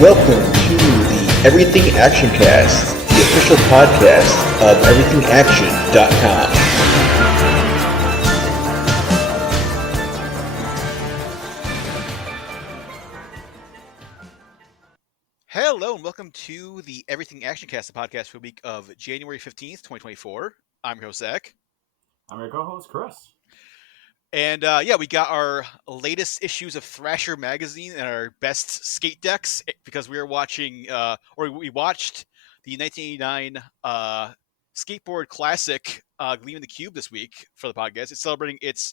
Welcome to the Everything Actioncast, the official podcast of everythingaction.com. Hello and welcome to the Everything Actioncast, the podcast for the week of January 15th, 2024. I'm your host, Zach. I'm your co-host, Chris. And we got our latest issues of Thrasher magazine and our best skate decks because we were watching, we watched the 1989 skateboard classic, Gleaming the Cube this week for the podcast. It's celebrating its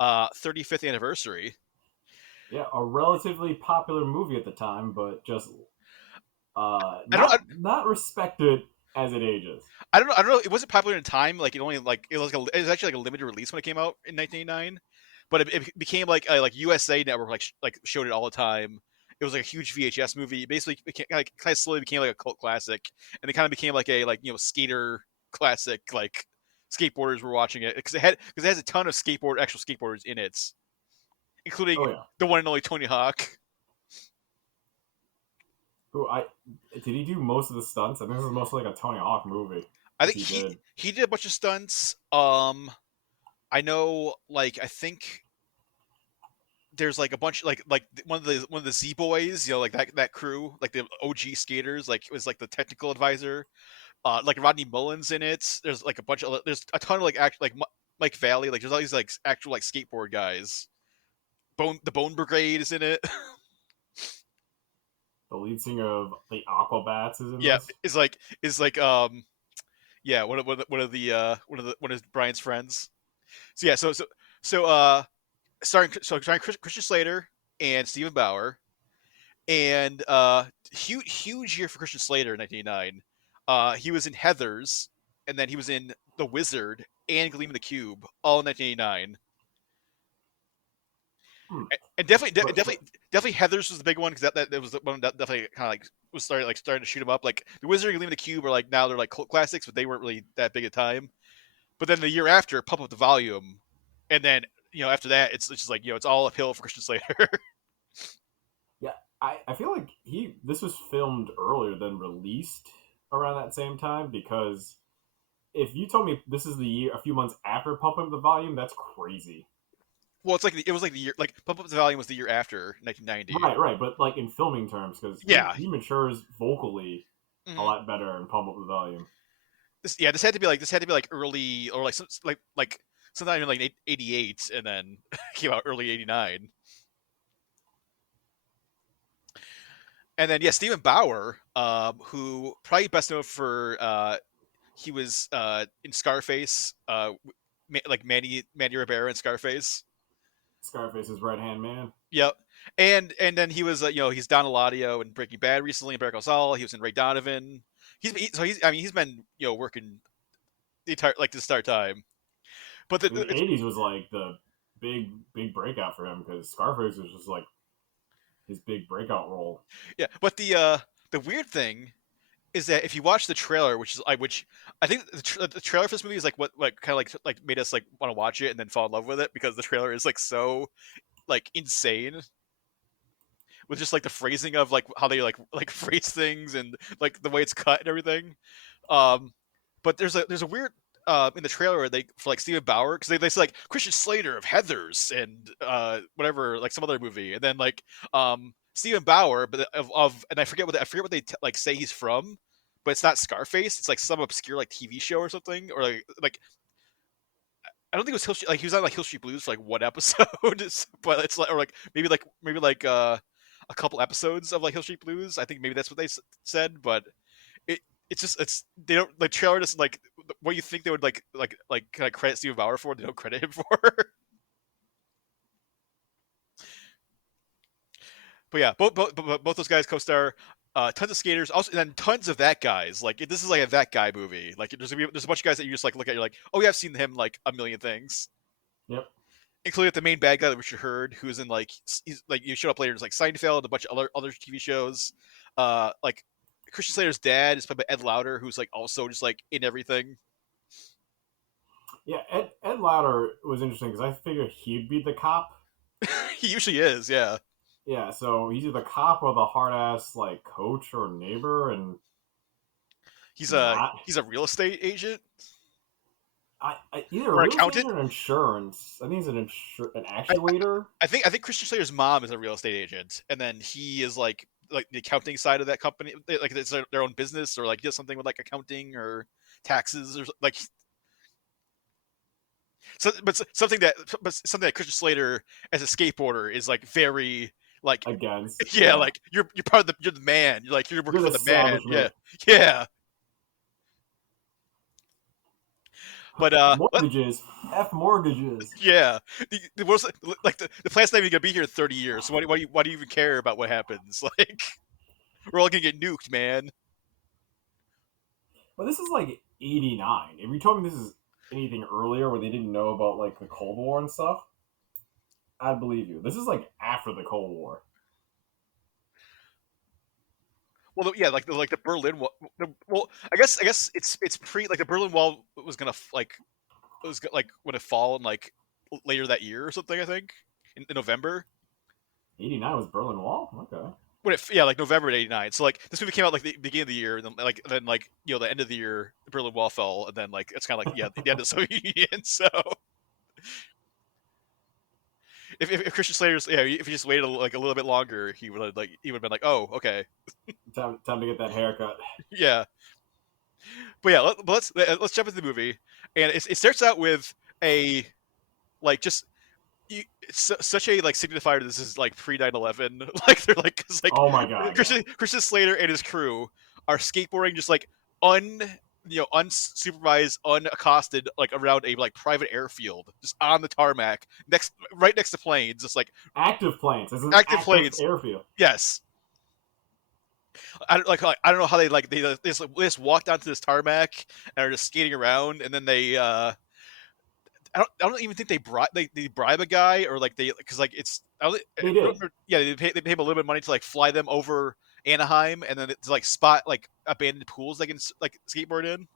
35th anniversary. Yeah, a relatively popular movie at the time, but just not respected as it ages. I don't know. It wasn't popular in time. Like it was actually like a limited release when it came out in 1989. But it became like USA Network like showed it all the time. It was like a huge VHS movie. It basically kind of slowly became like a cult classic, and it kind of became like a skater classic. Like skateboarders were watching it because it has a ton of actual skateboarders in it, including the one and only Tony Hawk. Did he do most of the stunts? I think this is mostly like a Tony Hawk movie. I think he did a bunch of stunts. I know, I think there's like a bunch like one of the Z Boys, like that crew, like the OG skaters, like it was like the technical advisor, like Rodney Mullen's in it. There's like there's a ton of like Mike Valley, like there's all these like actual like skateboard guys. The Bone Brigade is in it. The lead singer of the Aquabats is in this. One of Brian's friends. Starring Christian Slater and Stephen Bauer, and huge year for Christian Slater in 1989. He was in Heathers, and then he was in The Wizard and Gleaming the Cube, all in 1989. And definitely Heathers was the big one because that was the one that definitely kind of like was starting to shoot him up. Like The Wizard and Gleaming the Cube are like now they're like cult classics, but they weren't really that big a time. But then the year after, Pump Up the Volume, and then after that, it's just like it's all uphill for Christian Slater. Yeah, I feel like this was filmed earlier than released around that same time, because if you told me this is the year a few months after Pump Up the Volume, that's crazy. Well, it was like the year, like Pump Up the Volume was the year after 1990. Right, but like in filming terms, because he matures vocally a lot better in Pump Up the Volume. This had to be like early or like sometime in like 88, and then came out early 89. And then Stephen Bauer, who probably best known for he was in Scarface, like Manny Rivera in Scarface. Scarface's right hand man. Yep. And then he was he's Don Eladio in Breaking Bad recently in Better Call Saul. He was in Ray Donovan. He's been working the entire time. But the 80s was like the big breakout for him, because Scarface was just like his big breakout role. Yeah, but the weird thing is that if you watch the trailer, which I think the trailer for this movie is like what kind of like made us like want to watch it and then fall in love with it, because the trailer is like so like insane with just like the phrasing of like how they like phrase things and like the way it's cut and everything. But there's a weird in the trailer where for like Stephen Bauer, because they say like Christian Slater of Heathers and whatever, like some other movie, and then like Stephen Bauer, but and I forget what they like say he's from, but it's not Scarface. It's like some obscure like TV show or something, or like I don't think it was Hill Street. Like he was on like Hill Street Blues for like one episode, but it's like, or like maybe a couple episodes of like Hill Street Blues. I think maybe that's what they said, but they don't, the trailer doesn't like what you think they would like kind of credit Stephen Bauer for. They don't credit him for. But yeah, both those guys co-star. Tons of skaters, also, and then tons of that guys. Like this is like a that guy movie. Like there's a bunch of guys that you just like look at. You're like, oh yeah, I've seen him like a million things. Yep. Including the main bad guy, Richard Hurd, who's in like he's like you showed up later. It's like Seinfeld, and a bunch of other TV shows. Like Christian Slater's dad is played by Ed Lauter, who's like also just like in everything. Yeah, Ed Lauter was interesting because I figured he'd be the cop. He usually is, yeah. Yeah, so he's either cop or the hard ass like coach or neighbor, and He's a not he's a real estate agent either or an real estate accountant. or insurance. I think he's an I, actuator. I think Christian Slater's mom is a real estate agent, and then he is like the accounting side of that company. Like it's their own business, or like does something with like accounting or taxes, or like so. But something that Christian Slater as a skateboarder is like very like Against, yeah, yeah, like you're part of you're the man. You're like you're working you're for the the man. Yeah, establishment. yeah. But Mortgages, f mortgages. yeah, what's like the plant's not even gonna be here in 30 years. So why do you even care about what happens? Like we're all gonna get nuked, man. But this is like '89. If you told me this is anything earlier where they didn't know about like the Cold War and stuff, I'd believe you. This is like after the Cold War. Well, yeah, like the Berlin Wall. Well, I guess it's pre like the Berlin Wall was gonna like when it fall in like later that year or something. I think in November '89 was Berlin Wall. Okay. when it yeah like November '89. So like this movie came out like the beginning of the year, and then like the end of the year the Berlin Wall fell, and then like it's kind of like yeah the end of the Soviet Union. So if Christian Slater's if he just waited like a little bit longer, he would have been like oh okay Time to get that haircut. yeah. But yeah, let's jump into the movie, and it starts out with a like just it's such a like signifier. This is like pre 9/11. Like they're like because like Oh my god. Yeah. Christian Slater and his crew are skateboarding just like un unsupervised, unaccosted like around a like private airfield, just on the tarmac right next to planes, just like Active planes. This is an active active planes. airfield. Yes. I don't know how they just walked onto this tarmac and are just skating around, and then they I don't even think they bribe a guy or like they because like it's They did. yeah they pay him a little bit of money to like fly them over Anaheim and then to like spot like abandoned pools they can like skateboard in.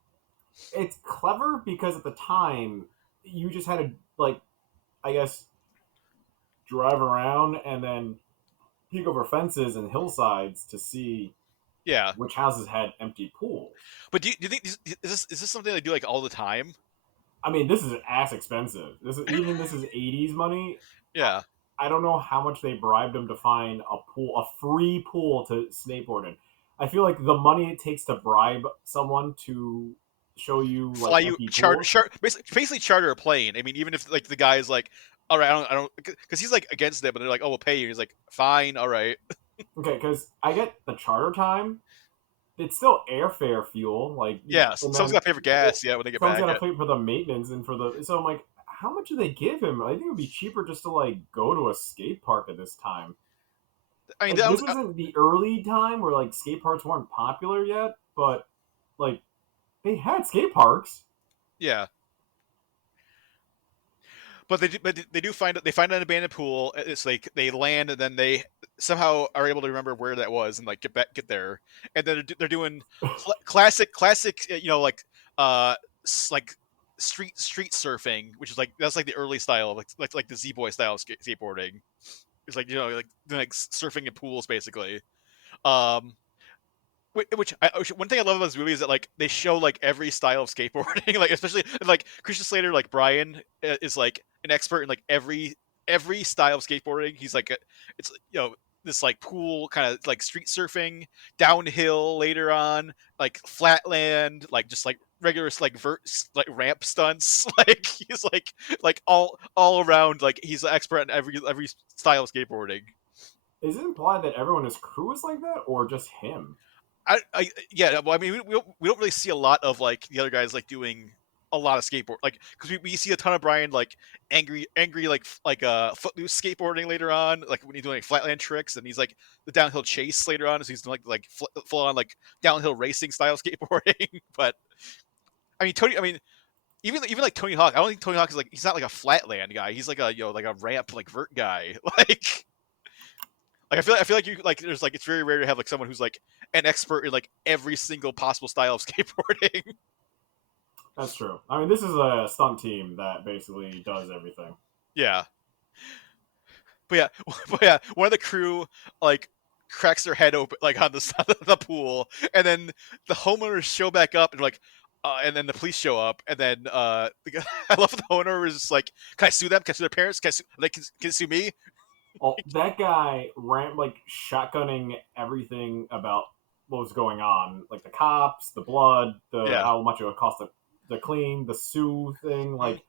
It's clever because at the time you just had to like I guess drive around and then peek over fences and hillsides to see Yeah, which houses had empty pools. but do you think is this something they do like all the time? I mean, this is ass expensive. This is '80s money. Yeah, I don't know how much they bribed him to find a free pool to skateboard in. I feel like the money it takes to bribe someone to show you fly like you empty charter pools. basically charter a plane. I mean, even if like the guy is like, all right, I don't because he's like against it, but they're like, oh, we'll pay you. He's like, fine, all right. Okay, because I get the charter time. It's still airfare fuel, like, Yeah, and someone's then got to pay for gas. Yeah, when they get someone's back. got to Yeah. pay for the maintenance and for the. So I'm like, how much do they give him? I think it would be cheaper just to like go to a skate park at this time. I mean, Like that this was, isn't the early time where like skate parks weren't popular yet, but like they had skate parks. yeah. But they do find an abandoned pool. It's like they land and then they somehow are able to remember where that was and like get there. And then they're doing classic like uh like street surfing, which is like that's like the early style of like the Z boy style of skateboarding. It's like like surfing in pools basically. Um, one thing I love about this movie is that like they show like every style of skateboarding, like especially like Christian Slater, like Brian is like an expert in like every style of skateboarding. He's like it's this like pool kind of like street surfing, downhill later on, like flatland, like just like regular like ramp stunts. Like he's like all around like he's an expert in every style of skateboarding. Is it implied that everyone in his crew is like that, or just him? Yeah. Well, I mean, we don't really see a lot of like the other guys like doing a lot of skateboard, like because we see a ton of Brian like angry like footloose skateboarding later on, like when he's doing like flatland tricks, and he's like the downhill chase later on, so he's doing like full on like downhill racing style skateboarding. But I mean, Tony, I mean. Even like Tony Hawk, I don't think Tony Hawk is like he's not like a flatland guy. He's like a like a ramp like vert guy. I feel like you like there's like it's very rare to have like someone who's like an expert in like every single possible style of skateboarding. That's true. I mean, this is a stunt team that basically does everything. Yeah. But yeah, but yeah, one of the crew like cracks their head open like on the side of the pool, and then the homeowners show back up and like, and then the police show up, and then I love the owner was just like, "Can I sue them? Can I sue their parents? Can I sue, like can you sue me?" Oh, that guy ran like shotgunning everything about what was going on, like the cops, the blood, the Yeah, how much it would cost to clean, the sue thing. mm, Like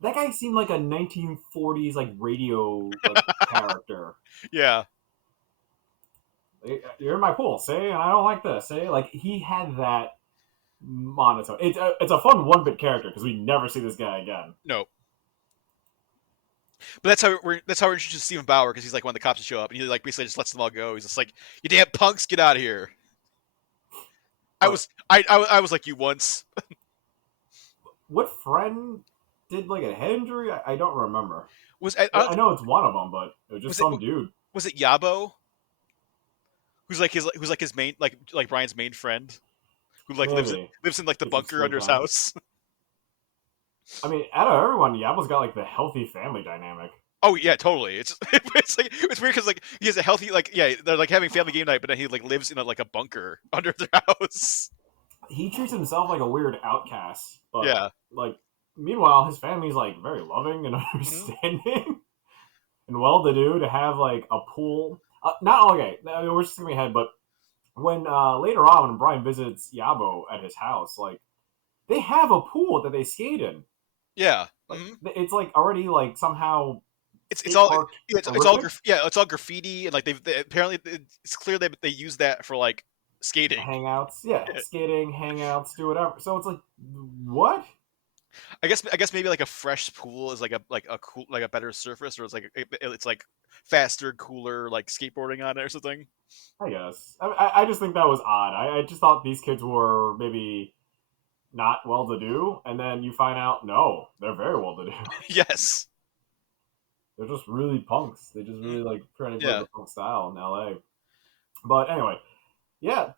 that guy seemed like a 1940s like radio like character. yeah, You're in my pool, say, and I don't like this, say. Like he had that monotone. It's a fun one bit character because we never see this guy again. no. But that's how we're introduced to Stephen Bauer because he's like one of the cops to show up, and he like basically just lets them all go. He's just like, "You damn punks, get out of here." I But was I was like you once. what friend did like a head injury? I don't remember. Was I know it's one of them, but it was just was it some dude. was it Yabo? Who's like his main like Brian's main friend who like Maybe lives in like the get some bunker under screen his time. house. I mean, out of everyone, Yabo's got like the healthy family dynamic. Oh yeah, totally. It's like it's weird because like he has a healthy like yeah they're like having family game night, but then he like lives in like a bunker under their house. He treats himself like a weird outcast, but Yeah. like meanwhile, his family's like very loving and Mhm. understanding and well-to-do to have like a pool. Not okay. We're just skipping ahead, but when later on when Brian visits Yabo at his house, like they have a pool that they skate in. Yeah. Like Hmm. it's like already like somehow It's skate all park it's all horrific it's all graffiti and like they apparently it's clear they use that for like skating. hangouts. Yeah, skating, hangouts, do whatever. So it's like, what? I guess maybe like a fresh pool is like a cool like a better surface or it's like faster cooler like skateboarding on it or something. I guess. I just think that was odd. I just thought these kids were maybe not well to do, and then you find out no, they're very well to do. Yes. They're just really punks. They just Mm, really like trying to live yeah. the punk style in LA. But anyway, yeah,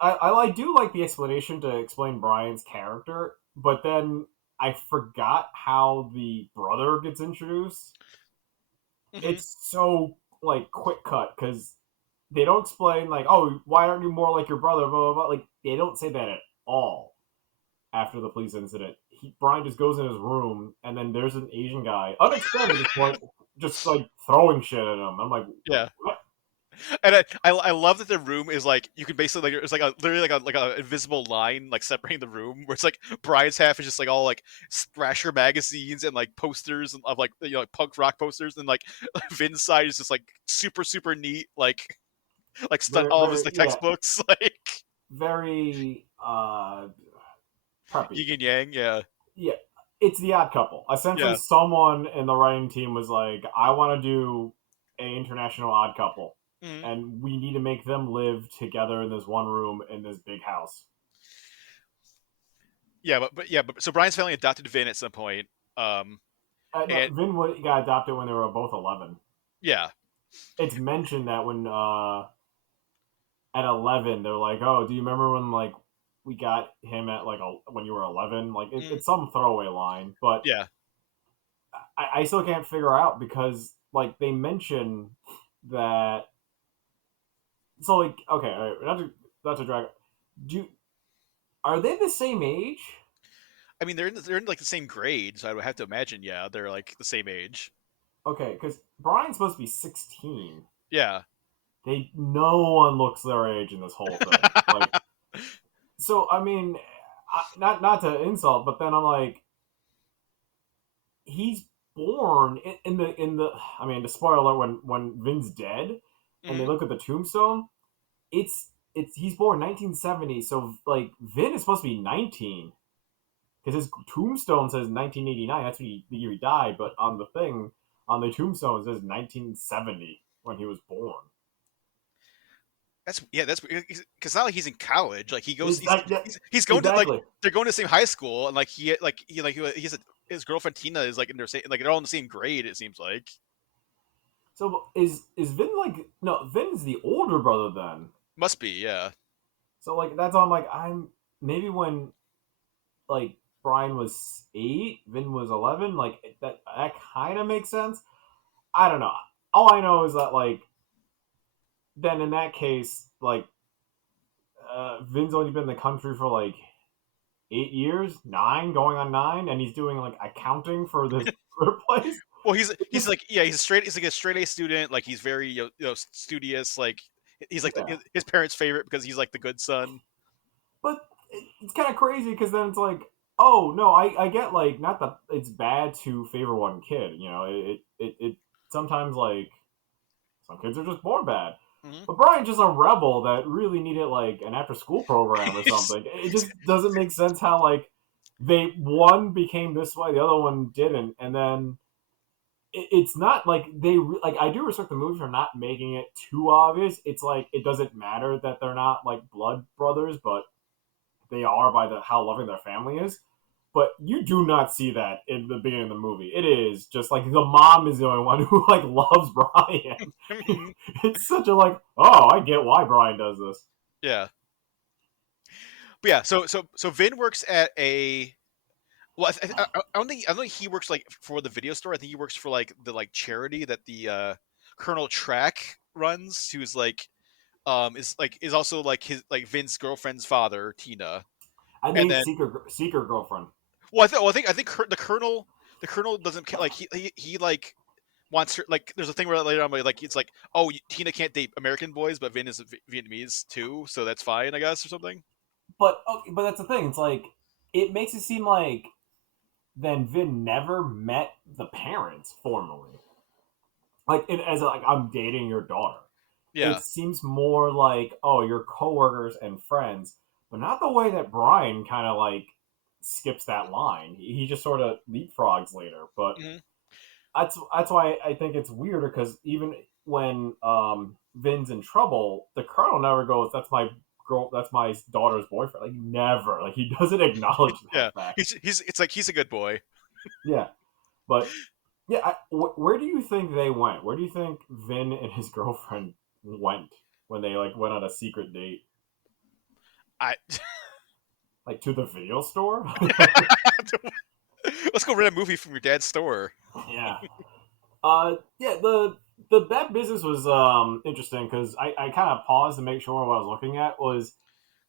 I do like the explanation to explain Brian's character, but then I forgot how the brother gets introduced. Hmm. It's so like quick cut because they don't explain like, oh, why aren't you more like your brother? Blah blah blah. Like they don't say that at all after the police incident. Brian just goes in his room, and then there's an Asian guy, unexplained at this point, just like throwing shit at him. I'm like, Yeah. what? And I love that the room is like you can basically like it's like a literally like a invisible line like separating the room where it's like Brian's half is just like all like Thrasher magazines and like posters of like like punk rock posters and like Vin's side is just like super neat like Very, all of his very, like yeah, textbooks like very preppy. yin and yang yeah Yeah, it's the odd couple. Essentially, yeah someone in the writing team was like, I want to do a international odd couple, mm. and we need to make them live together in this one room in this big house. But so Brian's family adopted Vin at some point um No, and Vin got adopted when they were both 11. yeah It's mentioned that when at 11 they're like, oh, do you remember when like we got him at like when you were 11? Like mm. it's some throwaway line, but yeah I still can't figure out because like they mention that. So like okay, all right, not to drag. Do are they the same age? I mean they're in like the same grade so I would have to imagine yeah they're like the same age Okay, because Brian's supposed to be 16. yeah No one looks their age in this whole thing. Like, so I mean, not to insult, but then I'm like, he's born in the. I mean, the spoiler alert when Vin's dead, and they mm. look at the tombstone, it's he's born 1970, so like Vin is supposed to be 19 because his tombstone says 1989. That's the year he died, but on the tombstone it says 1970 when he was born. That's because not like he's in college. Like he goes, Exactly. he's going to like Exactly. they're going to the same high school, and like he has his girlfriend Tina is like in their same like they're all in the same grade. It seems like So is Vin like no? Vin's the older brother then. must be yeah So like that's all I'm like I'm maybe when like Brian was 8, Vin was 11. Like that kind of makes sense. I don't know. All I know is that like then in that case, like Vin's only been in the country for like 8 years, nine, going on nine, and he's doing like accounting for this place. Well, he's like he's like a straight A student. Like he's very studious. Like he's like Yeah. his parents' favorite because he's like the good son. But it's kind of crazy because then it's like, oh no, I get like not that it's bad to favor one kid. You know, it sometimes like some kids are just born bad. Mm-hmm. But Brian's just a rebel that really needed like an after school program or something. It just doesn't make sense how like they one became this way, the other one didn't, and then it's not like they like I do respect the movie for not making it too obvious. It's like it doesn't matter that they're not like blood brothers, but they are by the how loving their family is. But you do not see that in the beginning of the movie. It is just like the mom is the only one who like loves Brian. It's such a like, oh, I get why Brian does this. Yeah. But yeah, so Vin works at a well, I don't think he works like for the video store. I think he works for like the like charity that the Colonel Track runs, who's like is also like his like Vin's girlfriend's father, Tina. I And think then Seeker girlfriend. well, I think the Colonel doesn't like he like wants her like there's a thing where later on where like it's like oh Tina can't date American boys, but Vin is Vietnamese too, so that's fine, I guess, or something. But that's the thing. It's like it makes it seem like then Vin never met the parents formally. Like as like I'm dating your daughter. Yeah. It seems more like oh you're coworkers and friends, but not the way that Brian kind of like skips that line. He just sort of leapfrogs later. But Hmm. that's why I think it's weirder because even when Vin's in trouble, the Colonel never goes, "That's my girl. That's my daughter's boyfriend." Like never. Like he doesn't acknowledge Yeah. that fact. He's it's like he's a good boy. Yeah, but yeah, where do you think they went? Where do you think Vin and his girlfriend went when they like went on a secret date? I Like to the video store? let's go rent a movie from your dad's store. Yeah. Yeah, the Bad Business was interesting because I kind of paused to make sure what I was looking at was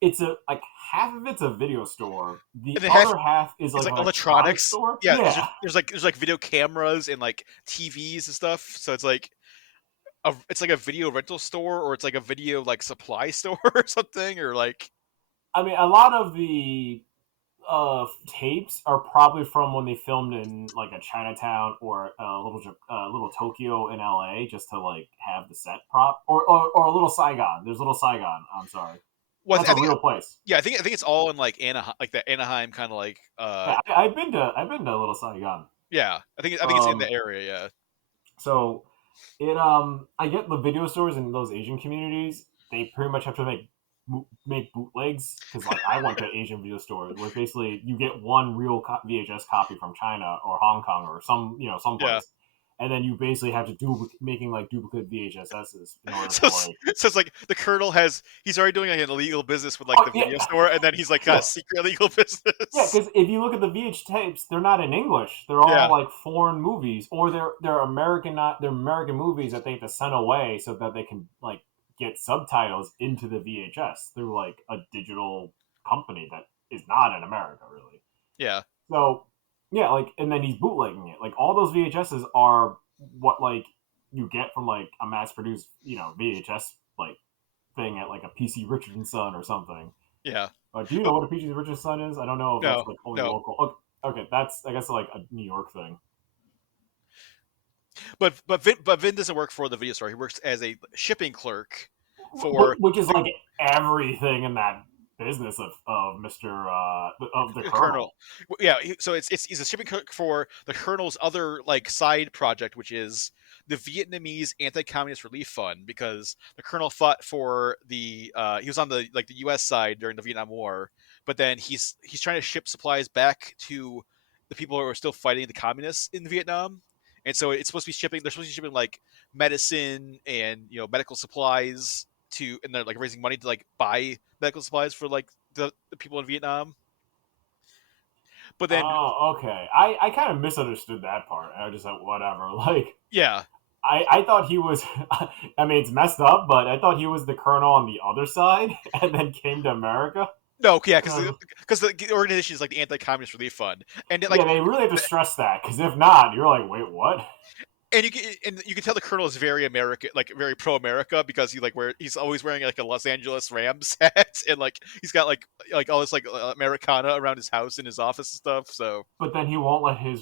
it's a like half of it's a video store, the And it has other half is it's like like an electronics electronics. store. Yeah, Yeah, there's like video cameras and like TVs and stuff. So it's like it's like a video rental store or it's like a video like supply store or something or like I mean a lot of the tapes are probably from when they filmed in like a Chinatown or little Tokyo in LA just to like have the set prop or a little Saigon. There's little Saigon. I'm sorry, well, that's a real place. yeah, I think it's all in like Anaheim, like that Anaheim kind of like Yeah, I've been to little Saigon. yeah, I think it's in the Um, area, yeah. so it I get the video stores in those Asian communities. They pretty much have to make bootlegs because like I went to Asian video stores where basically you get one real VHS copy from China or Hong Kong or some Yeah. place, and then you basically have to do making like duplicate VHSs in order So to like. it's like the Colonel he's already doing like an illegal business with like Oh the yeah, video store and then he's like got yeah, a secret illegal yeah. business. Because if you look at the VH tapes, they're not in English. They're Yeah. all like foreign movies, or they're American not they're American movies that they have to send away so that they can like get subtitles into the VHS through like a digital company that is not in America really. Yeah. So yeah, like and then he's bootlegging it. Like all those VHSs are what like you get from like a mass produced VHS like thing at like a PC Richardson Son or something. Yeah. Do you know what a PC Richardson Son is? I don't know if No. that's like only No. local. Okay, that's I guess like a New York thing. But Vin doesn't work for the video store. He works as a shipping clerk for Which is like everything in that business of Mister of the the Colonel. Colonel. Yeah, so it's he's a shipping clerk for the Colonel's other like side project, which is the Vietnamese Anti-Communist Relief Fund, because the Colonel fought for the he was on the like the U.S. side during the Vietnam War, but then he's trying to ship supplies back to the people who are still fighting the communists in Vietnam. And so it's supposed to be shipping. They're supposed to be shipping like medicine and medical supplies to, and they're like raising money to like buy medical supplies for like the people in Vietnam. But then, Oh, okay. I kind of misunderstood that part. I was just like, whatever. Like, yeah, I thought he was. I mean, it's messed up, but I thought he was the colonel on the other side, and then came to America. No, yeah, Uh, because the organization is like the Anti-Communist Relief Fund, and yeah, like, they really have to stress that because if not, you're like, wait, what? and you can tell the colonel is very American, like very pro-America, because he's always wearing like a Los Angeles Rams hat, and like he's got like all this like Americana around his house and his office and stuff. So But then he won't let his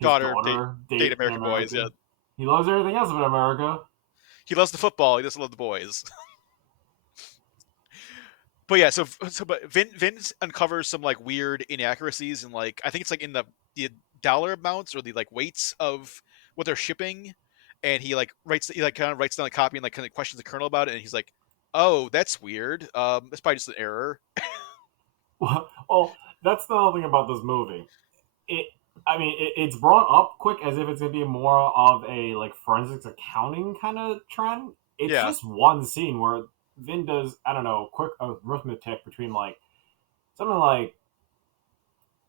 daughter daughter date date an American boys. Yeah, American. He loves everything else about America. he loves the football. He doesn't love the boys. But yeah, but Vin uncovers some like weird inaccuracies, and like I think it's like in the dollar amounts or the like weights of what they're shipping, and he like kind of writes down a copy and like kind of questions the colonel about it, and he's like, "Oh, that's weird. That's probably just an error." Well, that's the whole thing about this movie. It, I mean, it's brought up quick as if it's gonna be more of a like forensics accounting kind of trend. It's Yeah, just one scene where Vin does, I don't know, quick arithmetic between like something like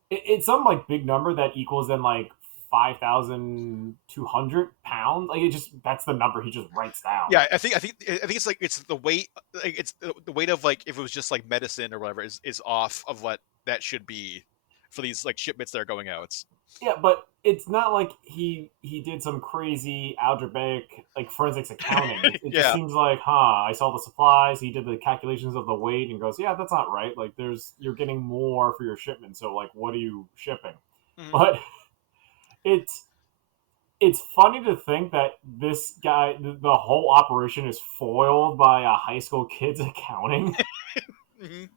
it's some like big number that equals then like 5,200 pounds. Like it just that's the number he just writes down. yeah. I think it's like it's the weight, like it's the weight of like if it was just like medicine or whatever is off of what that should be for these like shipments that are going out. Yeah, but it's not like he did some crazy algebraic like forensics accounting. It just Yeah. seems like, I saw the supplies. He did the calculations of the weight and goes, yeah, that's not right. Like you're getting more for your shipment. So like, what are you shipping? Mhm. But it's it's funny to think that this guy, the whole operation is foiled by a high school kid's accounting. Mhm.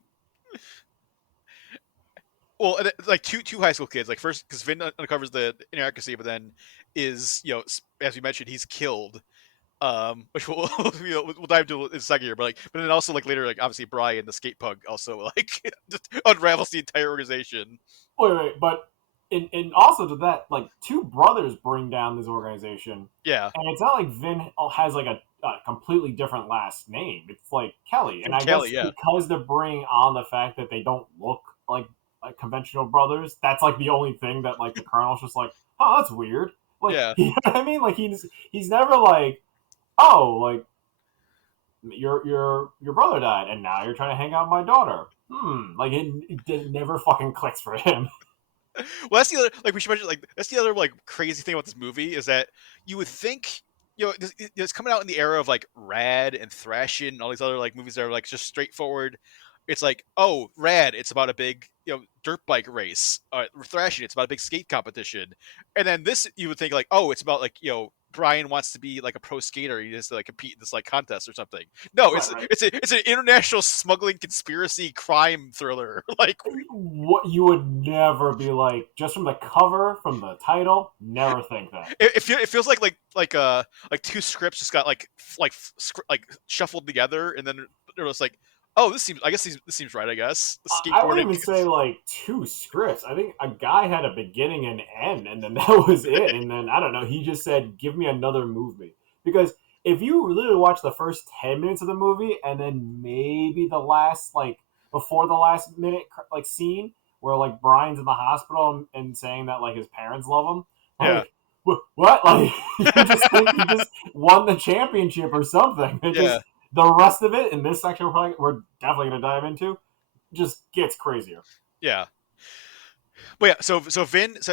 Well, like two high school kids. Like first, because Vin uncovers the inaccuracy, but then is as we mentioned, he's killed. Which we'll we'll dive into in a second here, but then also like later, like obviously Brian, the skate pug, also like just unravels the entire organization. Wait, but and also to that, like two brothers bring down this organization, Yeah, and it's not like Vin has like a completely different last name. It's like Kelly, and and I Kelly. guess Yeah, because they're bringing on the fact that they don't look like conventional brothers, that's like the only thing that like the Colonel's just like, oh, that's weird. Like, yeah, you know what I mean? Like he's never like, oh, like your brother died, and now you're trying to hang out with my daughter. Like it never fucking clicks for him. Well, that's the other, like we should mention, like that's the other like crazy thing about this movie is that you would think, it's coming out in the era of like Rad and Thrasher and all these other like movies that are like just straightforward. It's like, oh, Rad, it's about a big dirt bike race. Thrashing, it's about a big skate competition. And then this, you would think like, oh, it's about like Brian wants to be like a pro skater. He has to like compete in this like contest or something. No, Right, right. it's an international smuggling conspiracy crime thriller. Like, What you would never be like just from the cover, from the title, never think that. it feels like two scripts just got like shuffled together, and then they're just like, oh, this seems right. I guess the I wouldn't skateboarding. even say like two scripts. I think a guy had a beginning and end, and then that was it. And then I don't know. He just said, "Give me another movie." Because if you literally watch the first 10 minutes of the movie, and then maybe the last like before the last minute like scene where like Brian's in the hospital and saying that like his parents love him, Yeah, like what? Like you just think he just won the championship or something. It yeah, just the rest of it in this section we're definitely going to dive into just gets crazier. yeah. But yeah, so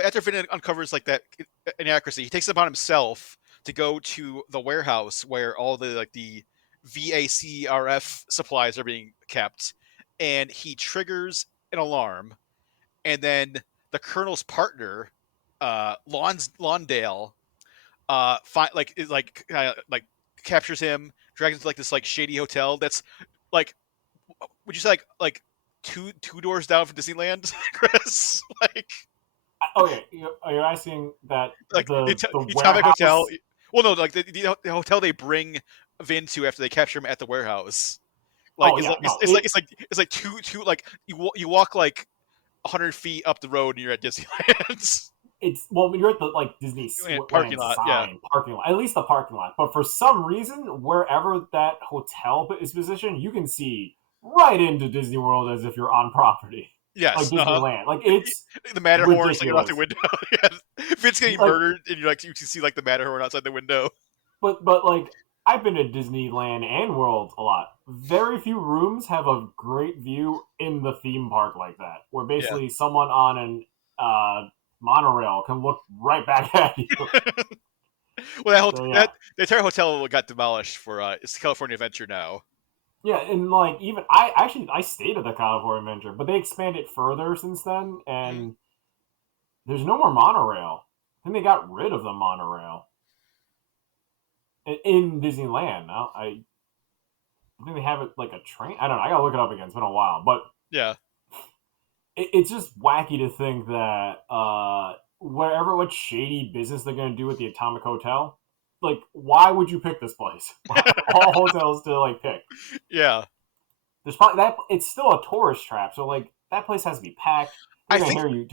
after Vin uncovers like that inaccuracy, he takes it upon himself to go to the warehouse where all the VACRF supplies are being kept, and he triggers an alarm, and then the colonel's partner, Lawndale, like captures him, drags him to like this like shady hotel that's like, would you say like two doors down from Disneyland, Chris? Okay, you're asking that Like the the Atomic Hotel. warehouse. Well, no, like the hotel they bring Vin to after they capture him at the warehouse. Like Oh yeah, no, it's like two like you walk like 100 feet up the road and you're at Disneyland. it's well, you're at the like Disney Parking Land lot, yeah. sign parking lot, at least the parking lot. But for some reason, wherever that hotel is positioned, you can see right into Disney World as if you're on property. like Yes, Disneyland. Like it's the Matterhorn is like out the ridiculous. window. Yeah, Vince getting Like, murdered, and you can see like the Matterhorn outside the window. but like I've been to Disneyland and World a lot. Very few rooms have a great view in the theme park like that, where Yeah. basically someone on an monorail can look right back at you. Well, So yeah, the entire hotel got demolished for it's California Adventure now. yeah, and like even I stayed at the California Adventure, but they expanded further since then, Mhm. and there's no more monorail. I think they got rid of the monorail in Disneyland. I think they have it like a train. I don't know. I gotta look it up again. It's been a while, but Yeah. it's just wacky to think that what shady business they're gonna do with the Atomic Hotel. Like, why would you pick this place? All hotels to like pick. Yeah. There's probably that. It's still a tourist trap, so like that place has to be packed. They're I gonna think hear you.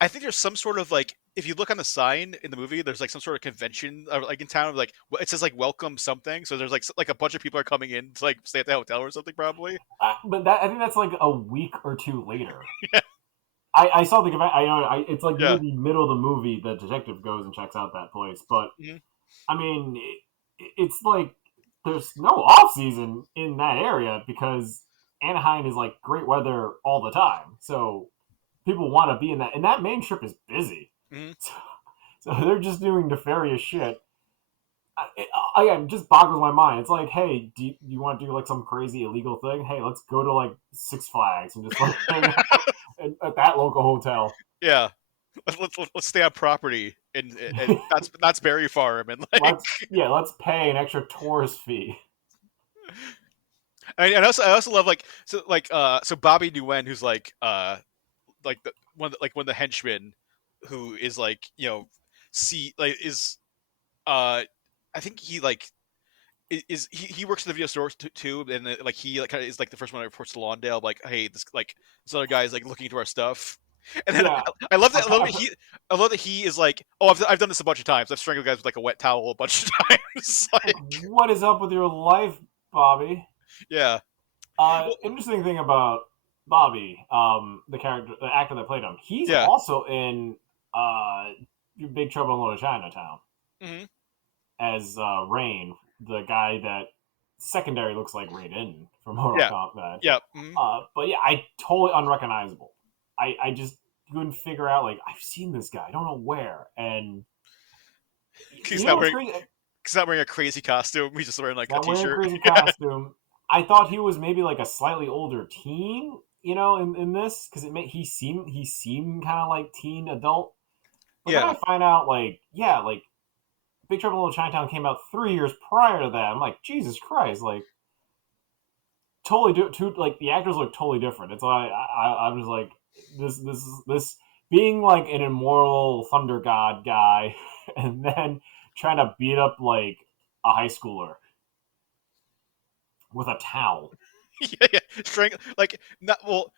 I think there's some sort of like if you look on the sign in the movie, there's like some sort of convention like in town, like it says like welcome something. So there's like a bunch of people are coming in to like stay at the hotel or something probably. But I think that's like a week or two later. Yeah. I saw the I know it's like near Yeah. the middle of the movie. The detective goes and checks out that place, but Mhm. I mean, it's like there's no off season in that area because Anaheim is like great weather all the time. So people want to be in that, and that main strip is busy. Mhm. So they're just doing nefarious shit. Again, just boggles my mind. It's like, hey, do you want to do like some crazy illegal thing? Hey, let's go to like Six Flags and just like hang out at that local hotel. Yeah. Let's stay on property and that's Berry Farm and like Let's pay an extra tourist fee. and I also love like so Bobby Nguyen who's like the one of the henchmen who is like see like is I think he like he works in the video store too, and like he like kind of is like the first one that reports to Lawndale, like, hey, this other guy is like looking into our stuff, and then Yeah, I love that. I love that he is like, oh, I've done this a bunch of times. I've strangled guys with like a wet towel a bunch of times. like, Like, what is up with your life, Bobby? yeah, well, Interesting thing about Bobby, the actor that played him, he's yeah, also in Big Trouble in Little Chinatown hmm as Rain, the guy that secondary looks like Raiden from Mortal yeah, Kombat. yeah. But yeah, I totally unrecognizable. I just couldn't figure out like I've seen this guy, I don't know where, and He's you know not what's wearing crazy? he's not wearing a crazy costume. He's just wearing like a Not wearing a t-shirt. crazy Yeah, costume. I thought he was maybe like a slightly older teen, in this because he seemed kind of like teen adult. But then yeah. I find out like yeah, like Big Trouble in Little Chinatown came out 3 years prior to that. I'm like Jesus Christ, like like the actors look totally different. It's like I'm just like this being like an immoral thunder god guy, and then trying to beat up like a high schooler with a towel. Yeah, yeah. Like not well.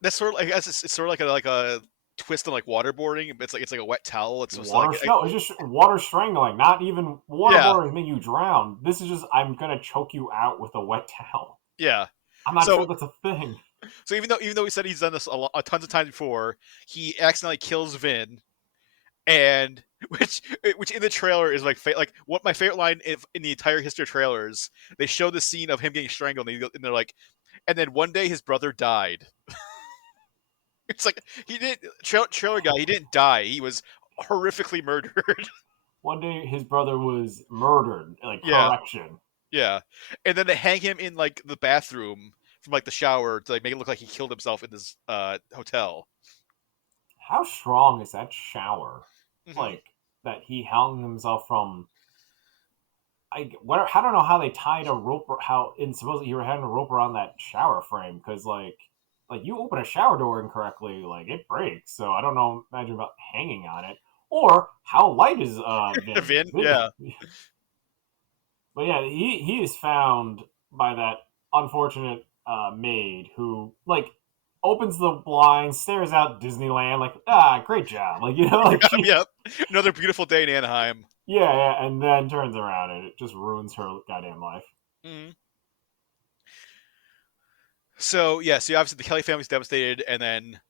That's sort of I guess it's sort of like a twist on like waterboarding. But it's like a wet towel. It's supposed to like No, it's just water strangling. Not even yeah, waterboarding make you drown. This is just I'm gonna choke you out with a wet towel. yeah. I'm not So sure that's a thing. so even though he said he's done this a tons of times before, he accidentally kills Vin, and which in the trailer is like like what my favorite line in the entire history of trailers. They show the scene of him getting strangled, and they're like, and then one day his brother died. It's like he didn't trailer guy. He didn't die. He was horrifically murdered. One day his brother was murdered. Like Yeah, correction. yeah. And then they hang him in like the bathroom from like the shower to like make it look like he killed himself in this hotel. How strong is that shower? Hmm. Like that he hung himself from. I don't know how they tied a rope or how in supposedly you were having a rope around that shower frame because like you open a shower door incorrectly, like it breaks. So I don't know. Imagine about hanging on it or how light is Vin? Vin, yeah, But yeah, he is found by that unfortunate maid who like opens the blinds, stares out Disneyland, like great job, like like yeah, she yeah. Another beautiful day in Anaheim. yeah, and then turns around and it just ruins her goddamn life. Hmm. So yeah, so obviously the Kelly family's devastated, and then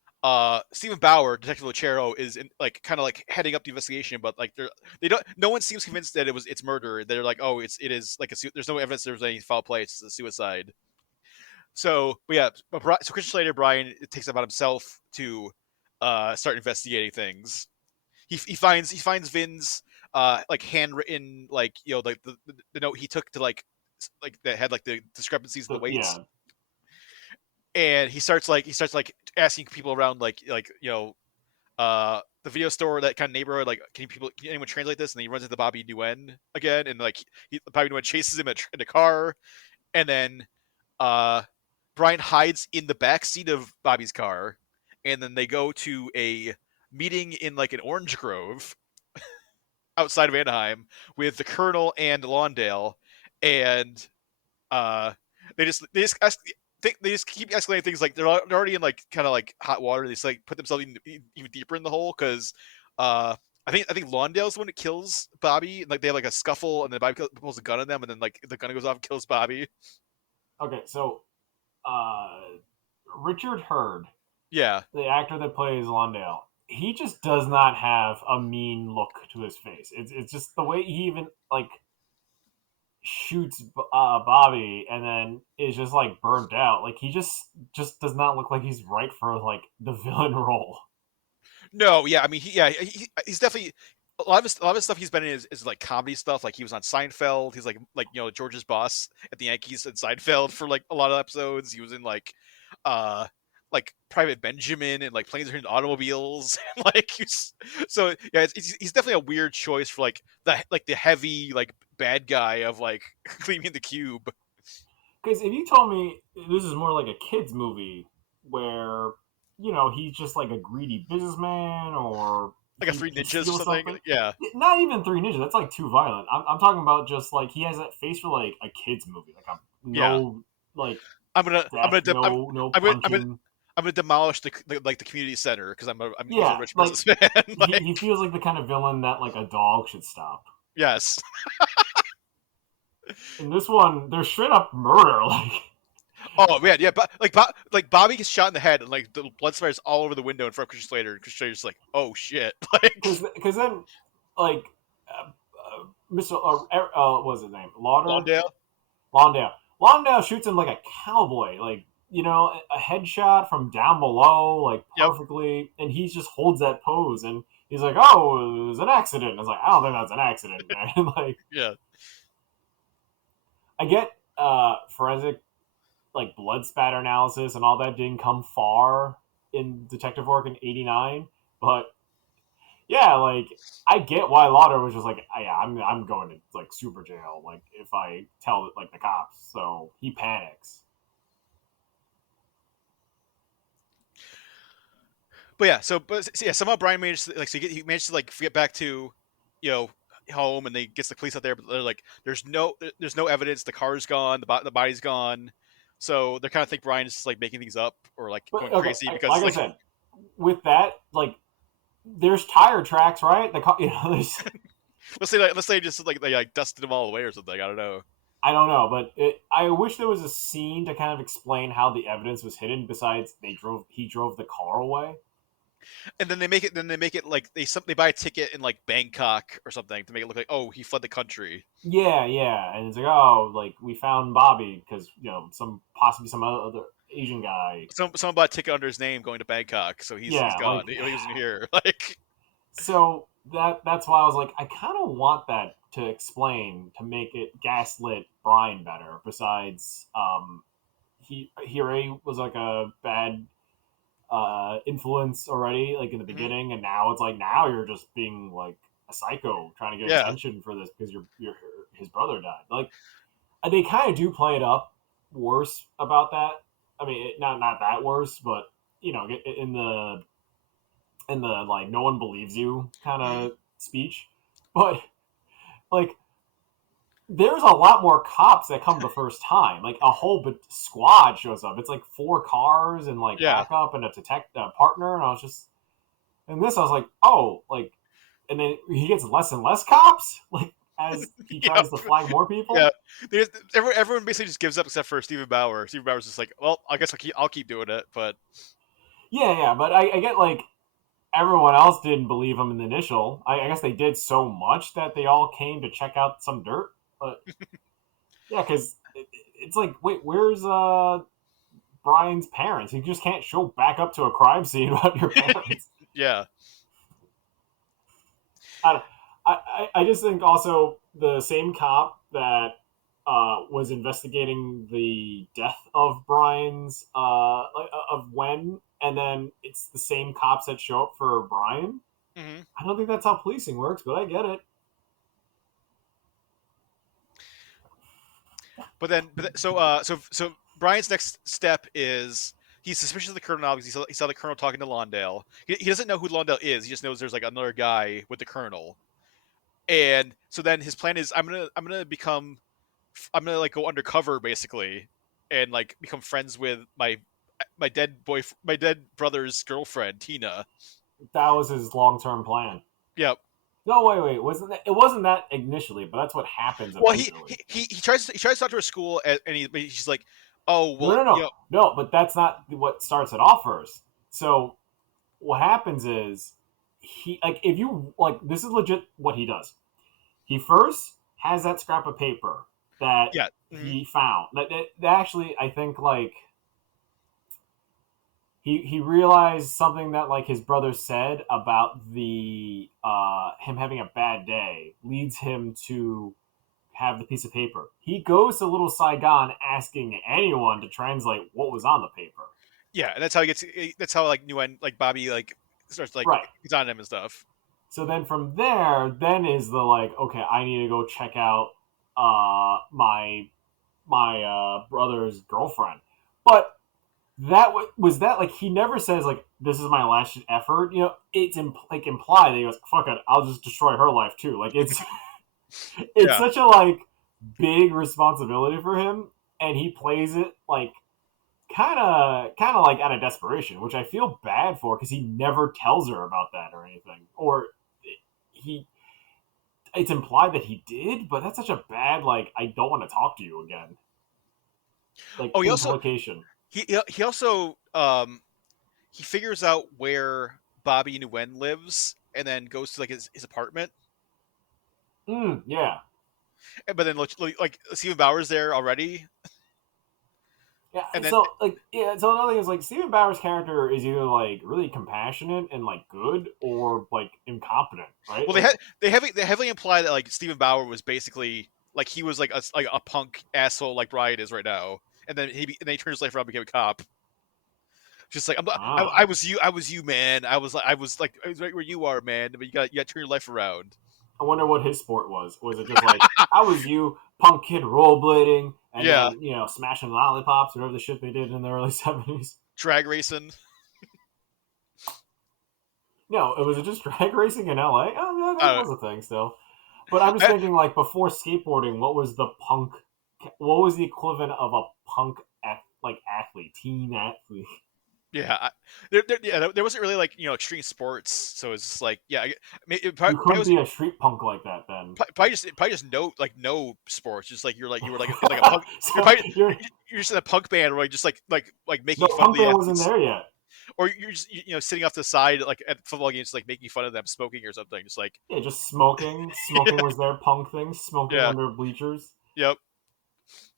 Stephen Bauer, Detective Lucero, is in, like kind of like heading up the investigation, but like they don't. No one seems convinced that it's murder. They're like, oh, it is like there's no evidence there's any foul play. It's a suicide. So, but yeah, so Christian Slater, Brian, it takes it upon himself to start investigating things. He finds Vin's like handwritten like like the note he took to like that had like the discrepancies in the weights, Yeah. and he starts asking people around like the video store, that kind of neighborhood, like can anyone translate this? And then he runs into Bobby Nguyen again, and like Bobby Nguyen chases him in a car, and then uh Brian hides in the back seat of Bobby's car, and then they go to a meeting in like an orange grove outside of Anaheim with the Colonel and Lawndale, and uh, they just keep escalating things. Like they're already in like kind of like hot water. They just like put themselves even deeper in the hole because I think Lawndale's the one that kills Bobby. Like they have like a scuffle, and then Bobby pulls a gun on them, and then like the gun goes off and kills Bobby. Okay, so Richard Hurd, Yeah, the actor that plays Lawndale, he just does not have a mean look to his face. It's just the way he even like shoots Bobby and then is just like burnt out. Like he just does not look like he's right for like the villain role. no, yeah. I mean, he's definitely a lot of his stuff he's been in is like comedy stuff. Like he was on Seinfeld. He's like George's boss at the Yankees and Seinfeld for like a lot of episodes. He was in uh like Private Benjamin and like Planes, and Automobiles. Like so yeah, he's definitely a weird choice for like the heavy like bad guy of like Gleaming the Cube. Because if you told me this is more like a kids movie where he's just like a greedy businessman or Like a Three he Ninjas or steals something. Yeah. not even Three Ninjas. That's like too violent. I'm talking about just like he has that face for like a kids movie, like a Yeah. like I'm gonna no I'm gonna punching. I'm gonna demolish the community center because I'm he's a Yeah, rich like businessman. Like, he feels like the kind of villain that like a dog should stop. yes. In this one, there's straight up murder. Like Oh man, yeah, but like Bobby gets shot in the head, and like the blood splatters all over the window in front of Christian Slater, and Christian Slater's like, oh shit, like because then like Mr. what was his name? Lauder. Lawndale. Lawndale. Lawndale shoots him like a cowboy, like a headshot from down below, like Yep. perfectly, and he just holds that pose, and he's like, "Oh, it was an accident." And I was like, "I don't think that's an accident, man." Like, Yeah. I get forensic like blood spatter analysis and all that didn't come far in detective work in '89, but yeah, like I get why Lauder was just like, yeah, I'm going to like super jail, like if I tell like the cops. So he panics. But yeah, somehow Brian managed to, like he managed to like get back to, you know, home, and they gets the police out there, but they're like, there's no evidence. The car's gone, the body's gone, so they kind of think Brian is just like making things up or like But going okay, crazy because like I said, with that, like there's tire tracks, right? There's let's say just like they like dusted them all away or something. I don't know. I don't know, but I wish there was a scene to kind of explain how the evidence was hidden. Besides, he drove the car away. And then they make it like they buy a ticket in like Bangkok or something to make it look like, oh, he fled the country. Yeah, and it's like, oh, like we found Bobby because possibly some other Asian guy. Someone bought a ticket under his name going to Bangkok, so he's gone. Like, He wasn't here. Like, so that's why I was like, I kind of want that to explain to make it gaslit Brian better. Besides, Hire was like a bad influence already, like in the beginning, and now it's like now you're just being like a psycho trying to get attention for this because his brother died. Like they kind of do play it up worse about that. I mean, not that worse, but in the like no one believes you kind of speech, but like there's a lot more cops that come the first time. Like a whole squad shows up. It's like 4 cars and like backup and a partner. And I was just, and this I was like, oh, like, and then he gets less and less cops. Like as he tries to flag more people. Yeah, everyone basically just gives up except for Stephen Bauer. Stephen Bauer's just like, well, I guess I'll keep doing it, but Yeah, but I get like everyone else didn't believe him in the initial. I guess they did so much that they all came to check out some dirt. But yeah, because it's like, wait, where's Brian's parents? You just can't show back up to a crime scene without your parents. yeah. I just think also the same cop that was investigating the death of Brian's of Wen, and then it's the same cops that show up for Brian. Mm-hmm. I don't think that's how policing works, but I get it. So Brian's next step is he's suspicious of the colonel now because he saw the colonel talking to Lawndale. He doesn't know who Lawndale is. He just knows there's like another guy with the colonel. And so then his plan is I'm gonna like go undercover basically, and like become friends with my dead brother's girlfriend Tina. That was his long-term plan. Yep. No, wait. It wasn't that initially, but that's what happens. Well, he tries to talk to her school, and he's like, oh well, no, but that's not what starts it off first. So what happens is he like if you like this is legit what he does. He first has that scrap of paper that he found. That actually I think like he realized something that like his brother said about the him having a bad day leads him to have the piece of paper. He goes to Little Saigon asking anyone to translate what was on the paper. Yeah, and that's how he gets. That's how like Nguyen, like Bobby, like starts like he's on him and stuff. So then from there, then is the like, okay, I need to go check out my brother's girlfriend. But that was that like he never says like this is my last effort. You know, it's like implied that he goes, fuck it, I'll just destroy her life too. Like it's such a like big responsibility for him, and he plays it like kind of like out of desperation, which I feel bad for because he never tells her about that or anything, or it's implied that he did, but that's such a bad like I don't want to talk to you again. Like implication. He also he figures out where Bobby Nguyen lives and then goes to like his apartment. Yeah. But then like Stephen Bauer's there already. Yeah, so another thing is like Stephen Bauer's character is either like really compassionate and like good or like incompetent, right? Well, they heavily imply that like Stephen Bauer was basically like he was like a punk asshole like Brian is right now, and then he turned his life around and became a cop. Just like I was you, man. I was right where you are, man. But you got to turn your life around. I wonder what his sport was. Was it just like I was you, punk kid rollerblading, and then, smashing lollipops, whatever the shit they did in the early 70s? Drag racing. No, was it just drag racing in LA? Oh, that was a thing still. But I'm just thinking, like, before skateboarding, what was the equivalent of a punk athlete, teen athlete? Yeah, there wasn't really like extreme sports, so it's just like you couldn't be a street punk like that then. Probably just no sports. Just like you were like a punk. You're just in a punk band, or just like making fun of the athletes. Wasn't there yet. Or you're just sitting off the side like at football games, like making fun of them smoking or something. Just like just smoking. Smoking was their punk thing. Smoking under bleachers. Yep.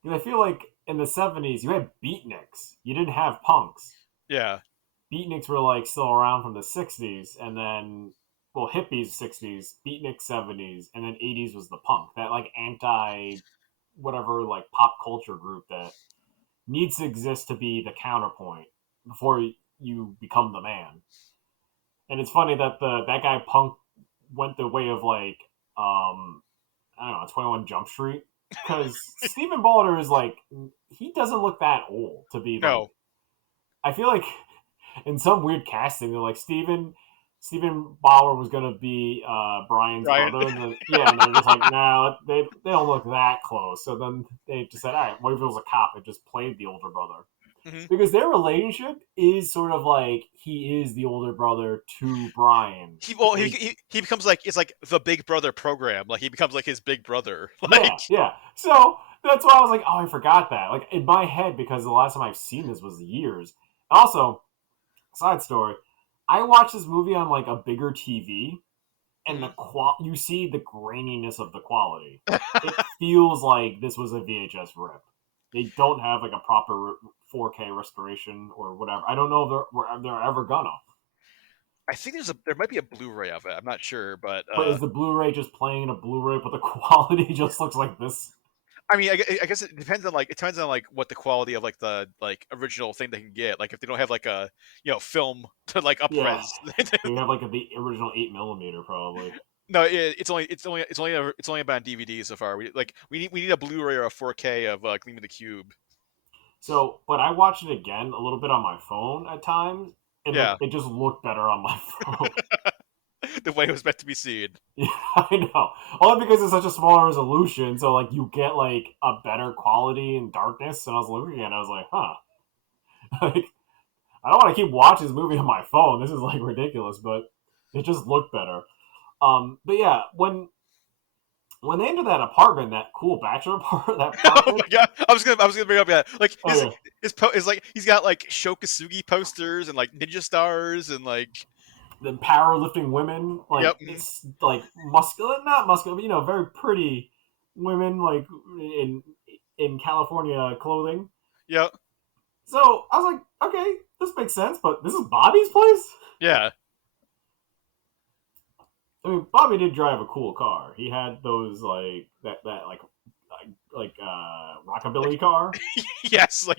And I feel like in the 70s you had beatniks. You didn't have punks. Yeah. Beatniks were like still around from the 60s, and then hippies 60s, beatnik 70s, and then 80s was the punk. That like anti whatever like pop culture group that needs to exist to be the counterpoint before you become the man. And it's funny that that guy Punk went the way of like I don't know, 21 Jump Street, because Stephen Balder is like he doesn't look that old to be no. I feel like in some weird casting, they're like Stephen Bauer was gonna be Brian's brother, and they're just like, no, they don't look that close. So then they just said, all right, what if it was a cop and just played the older brother? because their relationship is sort of like he is the older brother to Brian. He becomes like it's like the Big Brother program. Like he becomes like his big brother. Yeah. So that's why I was like, oh, I forgot that. Like in my head, because the last time I've seen this was years. Also, side story, I watched this movie on like a bigger TV, and you see the graininess of the quality. It feels like this was a VHS rip. They don't have like a proper 4K restoration or whatever. I don't know if they're ever gonna. I think there might be a Blu-ray of it. I'm not sure, but is the Blu-ray just playing a Blu-ray, but the quality just looks like this? I mean, I guess it depends on what the quality of like the like original thing they can get. Like if they don't have like a film to like upres. They have like the original 8mm probably. No, it's only about DVD so far. We need a Blu-ray or a 4K of Gleaming the Cube. So, but I watched it again a little bit on my phone at times, and it just looked better on my phone. The way it was meant to be seen. Yeah, I know. Only because it's such a small resolution, so like you get like a better quality and darkness. And I was looking at it, I was like, huh. Like, I don't want to keep watching this movie on my phone. This is like ridiculous, but it just looked better. But yeah, when they enter that apartment, that cool bachelor apartment. Oh my god! I was gonna bring up like his like he's got like Shokasugi posters and like ninja stars and like the powerlifting women, like it's like not muscular, but very pretty women, like in California clothing. Yep. So I was like, okay, this makes sense, but this is Bobby's place. Yeah. I mean, Bobby did drive a cool car. He had those like that rockabilly car. Yes, like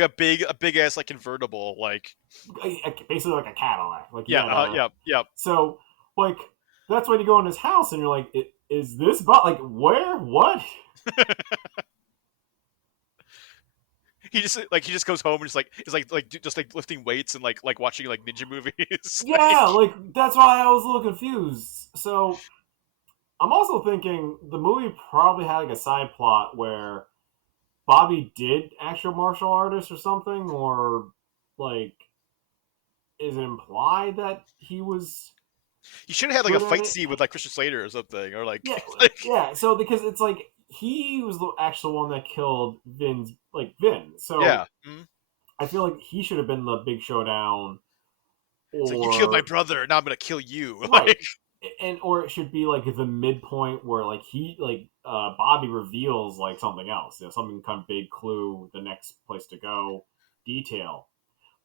a big ass like convertible, like basically like a Cadillac. Like yep. So like that's when you go in his house and you're like, is this like where what? He just goes home and just like lifting weights and like watching like ninja movies. Yeah, like that's why I was a little confused. So I'm also thinking the movie probably had like a side plot where Bobby did actual martial artist or something, or like is it implied that he was? You should have had like a fight scene with like Christian Slater or something, or like yeah. So because it's like he was the actual one that killed Vinh. So yeah. I feel like he should have been the big showdown. Or you killed my brother, now I'm gonna kill you. Right. Or it should be like the midpoint where like Bobby reveals like something else, something kind of big clue, the next place to go, detail.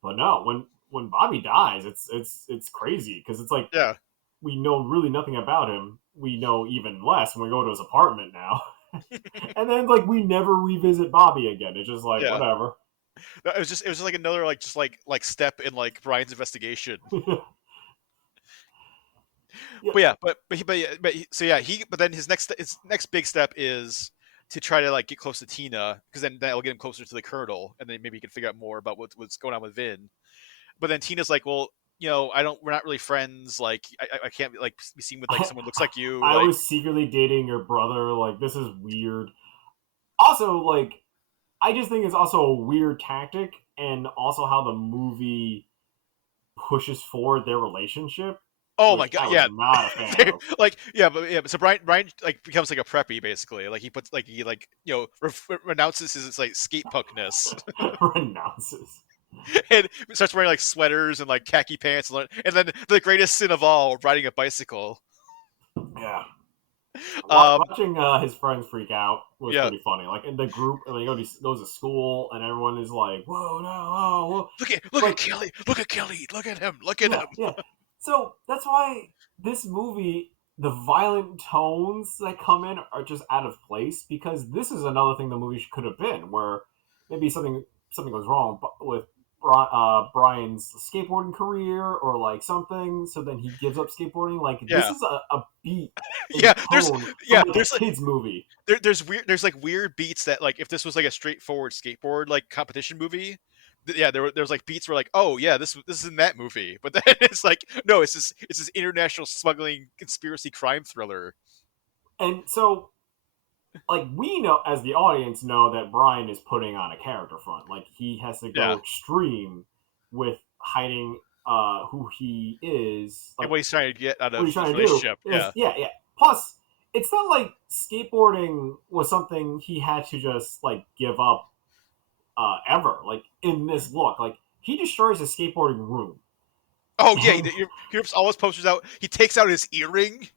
But no, when Bobby dies, it's crazy because it's like we know really nothing about him. We know even less when we go to his apartment now, and then like we never revisit Bobby again. It's just like whatever. It was just like another like step in like Brian's investigation. Yeah. But then his next big step is to try to like get close to Tina, because then that'll get him closer to the Colonel, and then maybe he can figure out more about what's going on with Vinh. But then Tina's like, well, we're not really friends. Like, I can't like be seen with like someone who looks like you. I was secretly dating your brother. Like, this is weird. Also, like, I just think it's also a weird tactic, and also how the movie pushes forward their relationship. Oh my god! Yeah, not a fan of. So Brian like becomes like a preppy basically. Like he renounces his like skate punkness. Renounces. And starts wearing like sweaters and like khaki pants, and then the greatest sin of all, riding a bicycle. Yeah. Watching his friends freak out was pretty funny. Like in the group, and he goes to school, and everyone is like, "Whoa, no, oh, whoa. Look at Kelly! Look at Kelly! Look at him! Look at him!" Yeah. So that's why this movie, the violent tones that come in are just out of place, because this is another thing the movie could have been, where maybe something goes wrong with Brian's skateboarding career or like something, so then he gives up skateboarding. Like this is a beat. There's a kids movie. There's like weird beats that like if this was like a straightforward skateboard like competition movie, there's like beats where like, oh yeah, this is in that movie, but then it's like no, it's this international smuggling conspiracy crime thriller. And so like we know as the audience know that Brian is putting on a character front. Like he has to go Yeah. extreme with hiding who he is, And like what he's trying to get out what of he's this trying to do. relationship. Is Yeah. yeah. Plus, it's not like skateboarding was something he had to just like give up ever. Like in this look, like he destroys a skateboarding room. Oh yeah, And he rips all his posters out. He takes out his earring.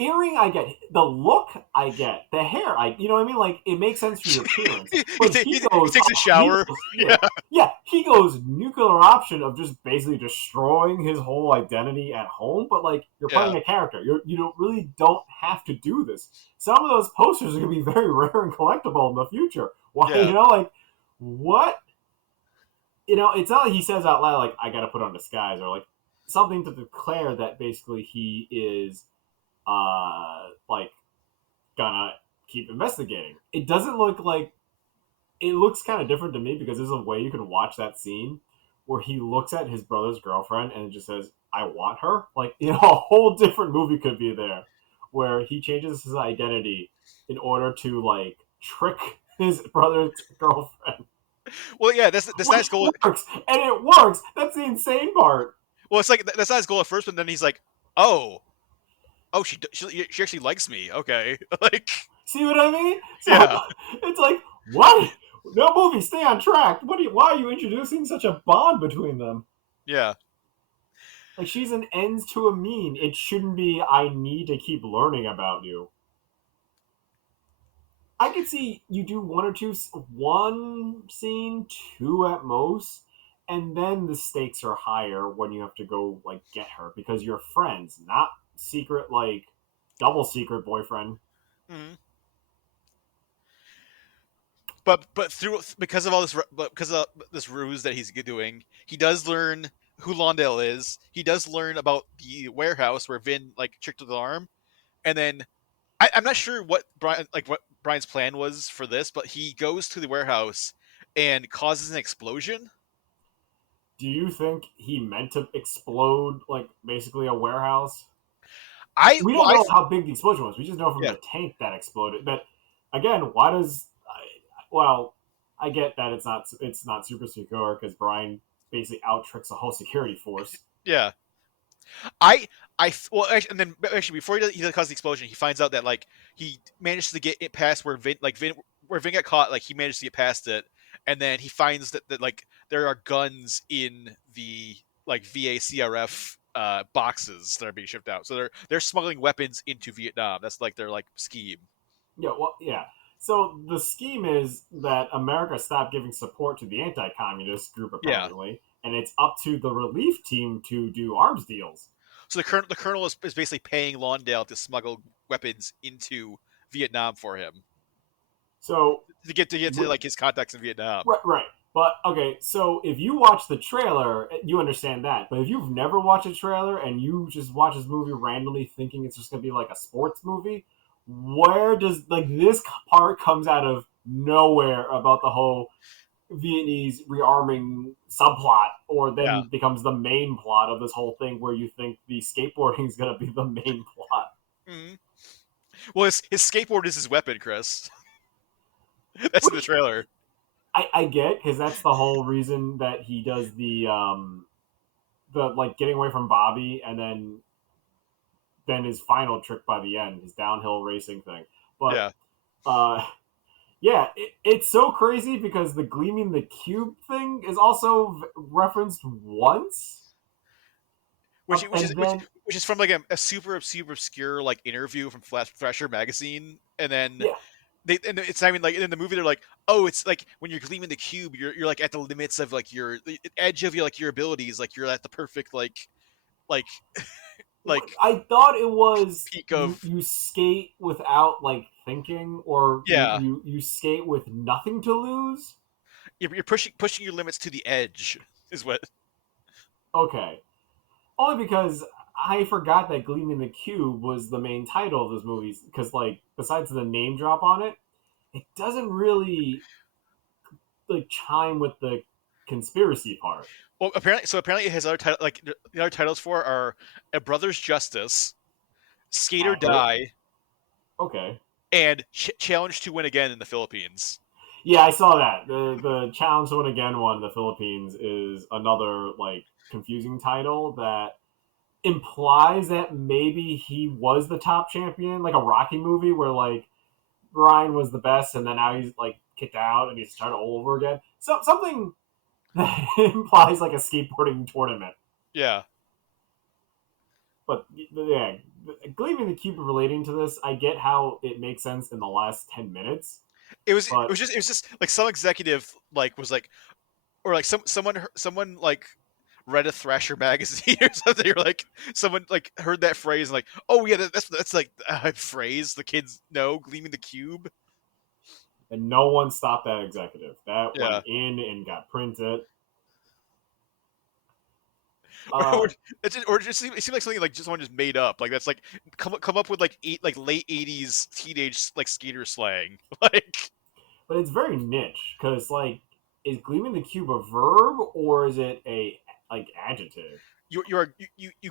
earring, I get the look, I get the hair, you know what I mean. Like it makes sense for your appearance, but he He goes, takes a shower. Yeah. yeah, he goes nuclear option of just basically destroying his whole identity at home. But like you're Yeah. playing a character, you don't really don't have to do this. Some of those posters are gonna be very rare and collectible in the future. Why, Yeah. you know, like what? You know, it's not like he says out loud like I got to put on disguise or like something to declare that basically he is like gonna keep investigating. It doesn't look like it looks kind of different to me because there's a way you can watch that scene where he looks at his brother's girlfriend and it just says, I want her. Like, you know, a whole different movie could be there where he changes his identity in order to like trick his brother's girlfriend. Well, yeah, that's not his Which goal. works, and it works. That's the insane part. Well, it's like that's not his goal at first, but then he's like, oh, she actually likes me. Okay, like, See what I mean? So yeah, it's like, what? No movie, stay on track. Why are you introducing such a bond between them? yeah. Like she's an ends to a mean. It shouldn't be I need to keep learning about you. I could see you do one scene, two at most, and then the stakes are higher when you have to go like get her because you're friends, not secret like double secret boyfriend. Mhm. But through because of all this because of this ruse that he's doing, he does learn who Lawndale is. He does learn about the warehouse where Vin like tricked his arm, and then I'm not sure what Brian's plan was for this, but he goes to the warehouse and causes an explosion. Do you think he meant to explode like basically a warehouse? I We well, don't know how big the explosion was. We just know from yeah the tank that exploded. But again, why does well, I get that it's not super secure because Brian basically out tricks a whole security force. yeah well actually, and then actually before he does cause the explosion, he finds out that like he managed to get it past where Vin got caught. Like he managed to get past it, and then he finds that like there are guns in the like VACRF boxes that are being shipped out. So they're smuggling weapons into Vietnam. That's like their like scheme. Yeah, well, yeah. So the scheme is that America stopped giving support to the anti-communist group Yeah. apparently, and it's up to the relief team to do arms deals. So the colonel is basically paying Lawndale to smuggle weapons into Vietnam for him So to like his contacts in Vietnam. right, right. But okay, so if you watch the trailer, you understand that. But if you've never watched a trailer and you just watch this movie randomly thinking it's just gonna be like a sports movie, where does like this part comes out of nowhere about the whole Vietnamese rearming subplot, or Yeah. then becomes the main plot of this whole thing, where you think the skateboarding is gonna be the main plot. Mm-hmm. Well, his skateboard is his weapon, Chris. That's in the trailer. I get because that's the whole reason that he does the like getting away from Bobby and then his final trick by the end, his downhill racing thing. But Yeah. yeah, it's so crazy because the Gleaming the Cube thing is also referenced once. Which And then is from like a super obscure like interview from Thrasher magazine, and then yeah, it's not even like in the movie they're like, oh, it's like when you're gleaming the cube, you're like at the limits of like the edge of your like your abilities, like you're at the perfect like like I thought it was peak you, of you skate without like thinking, or yeah. you skate with nothing to lose. You're pushing your limits to the edge is what. Okay, only because I forgot that Gleaming the Cube was the main title of those movies. Because like besides the name drop on it, it doesn't really like chime with the conspiracy part. Well, apparently his other title, like the other titles for are A Brother's Justice, Skater Accurate. Die, Okay. and challenge to win again in the Philippines. Yeah, I saw that. The challenge to win again one in the Philippines is another like confusing title that implies that maybe he was the top champion, like a Rocky movie where like Brian was the best and then now he's like kicked out and he's trying all over again. So something that implies like a skateboarding tournament. Yeah. But yeah, Gleaming the Cube relating to this, I get how it makes sense in the last 10 minutes. It was But just like some executive like was like, or like someone like read a Thrasher magazine or something, or like someone like heard that phrase and like, oh yeah, that's like a phrase the kids know, Gleaming the Cube. and no one stopped that executive. That Yeah. went in and got printed. It seemed like something like someone just made up. Like that's like come up with like late 80s teenage like skater slang. Like, but it's very niche because like, is Gleaming the Cube a verb or is it a like adjective? you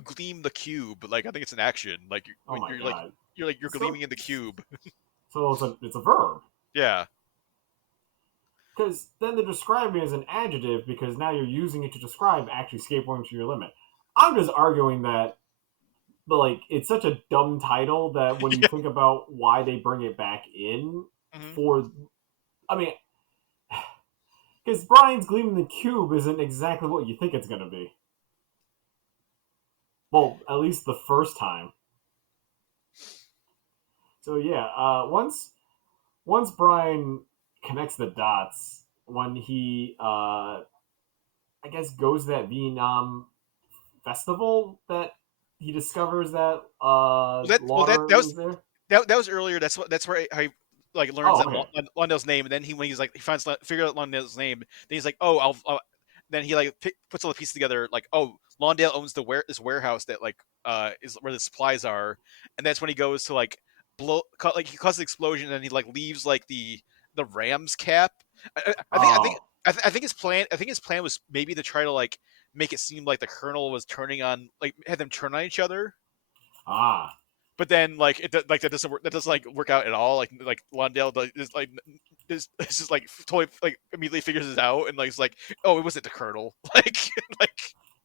gleam the cube. Like I think it's an action. Like Oh my god! You're gleaming in the cube. So it's a verb. Yeah. Because then they're describing it as an adjective because now you're using it to describe actually skateboarding to your limit. I'm just arguing that, but like it's such a dumb title that when you think about why they bring it back in for, I mean, because Brian's Gleaming the Cube isn't exactly what you think it's going to be. Well, at least the first time. So yeah, once Brian connects the dots when he I guess goes to that Vietnam festival that he discovers that Lauder is there. That was earlier. That's where I like learns okay. Londell's name, and then when he's like he figure out Londell's name, then he's like, oh, I'll then he like puts all the pieces together, like, oh, Lawndale owns this warehouse that like is where the supplies are, and that's when he goes to like like he causes an explosion, and he like leaves like the ram's cap. I think his plan was maybe to try to like make it seem like the Colonel was turning on, like had them turn on each other. But then like that doesn't like work out at all. Like Lawndale is just like totally like immediately figures it out and like it's like, oh, it wasn't the Colonel. Like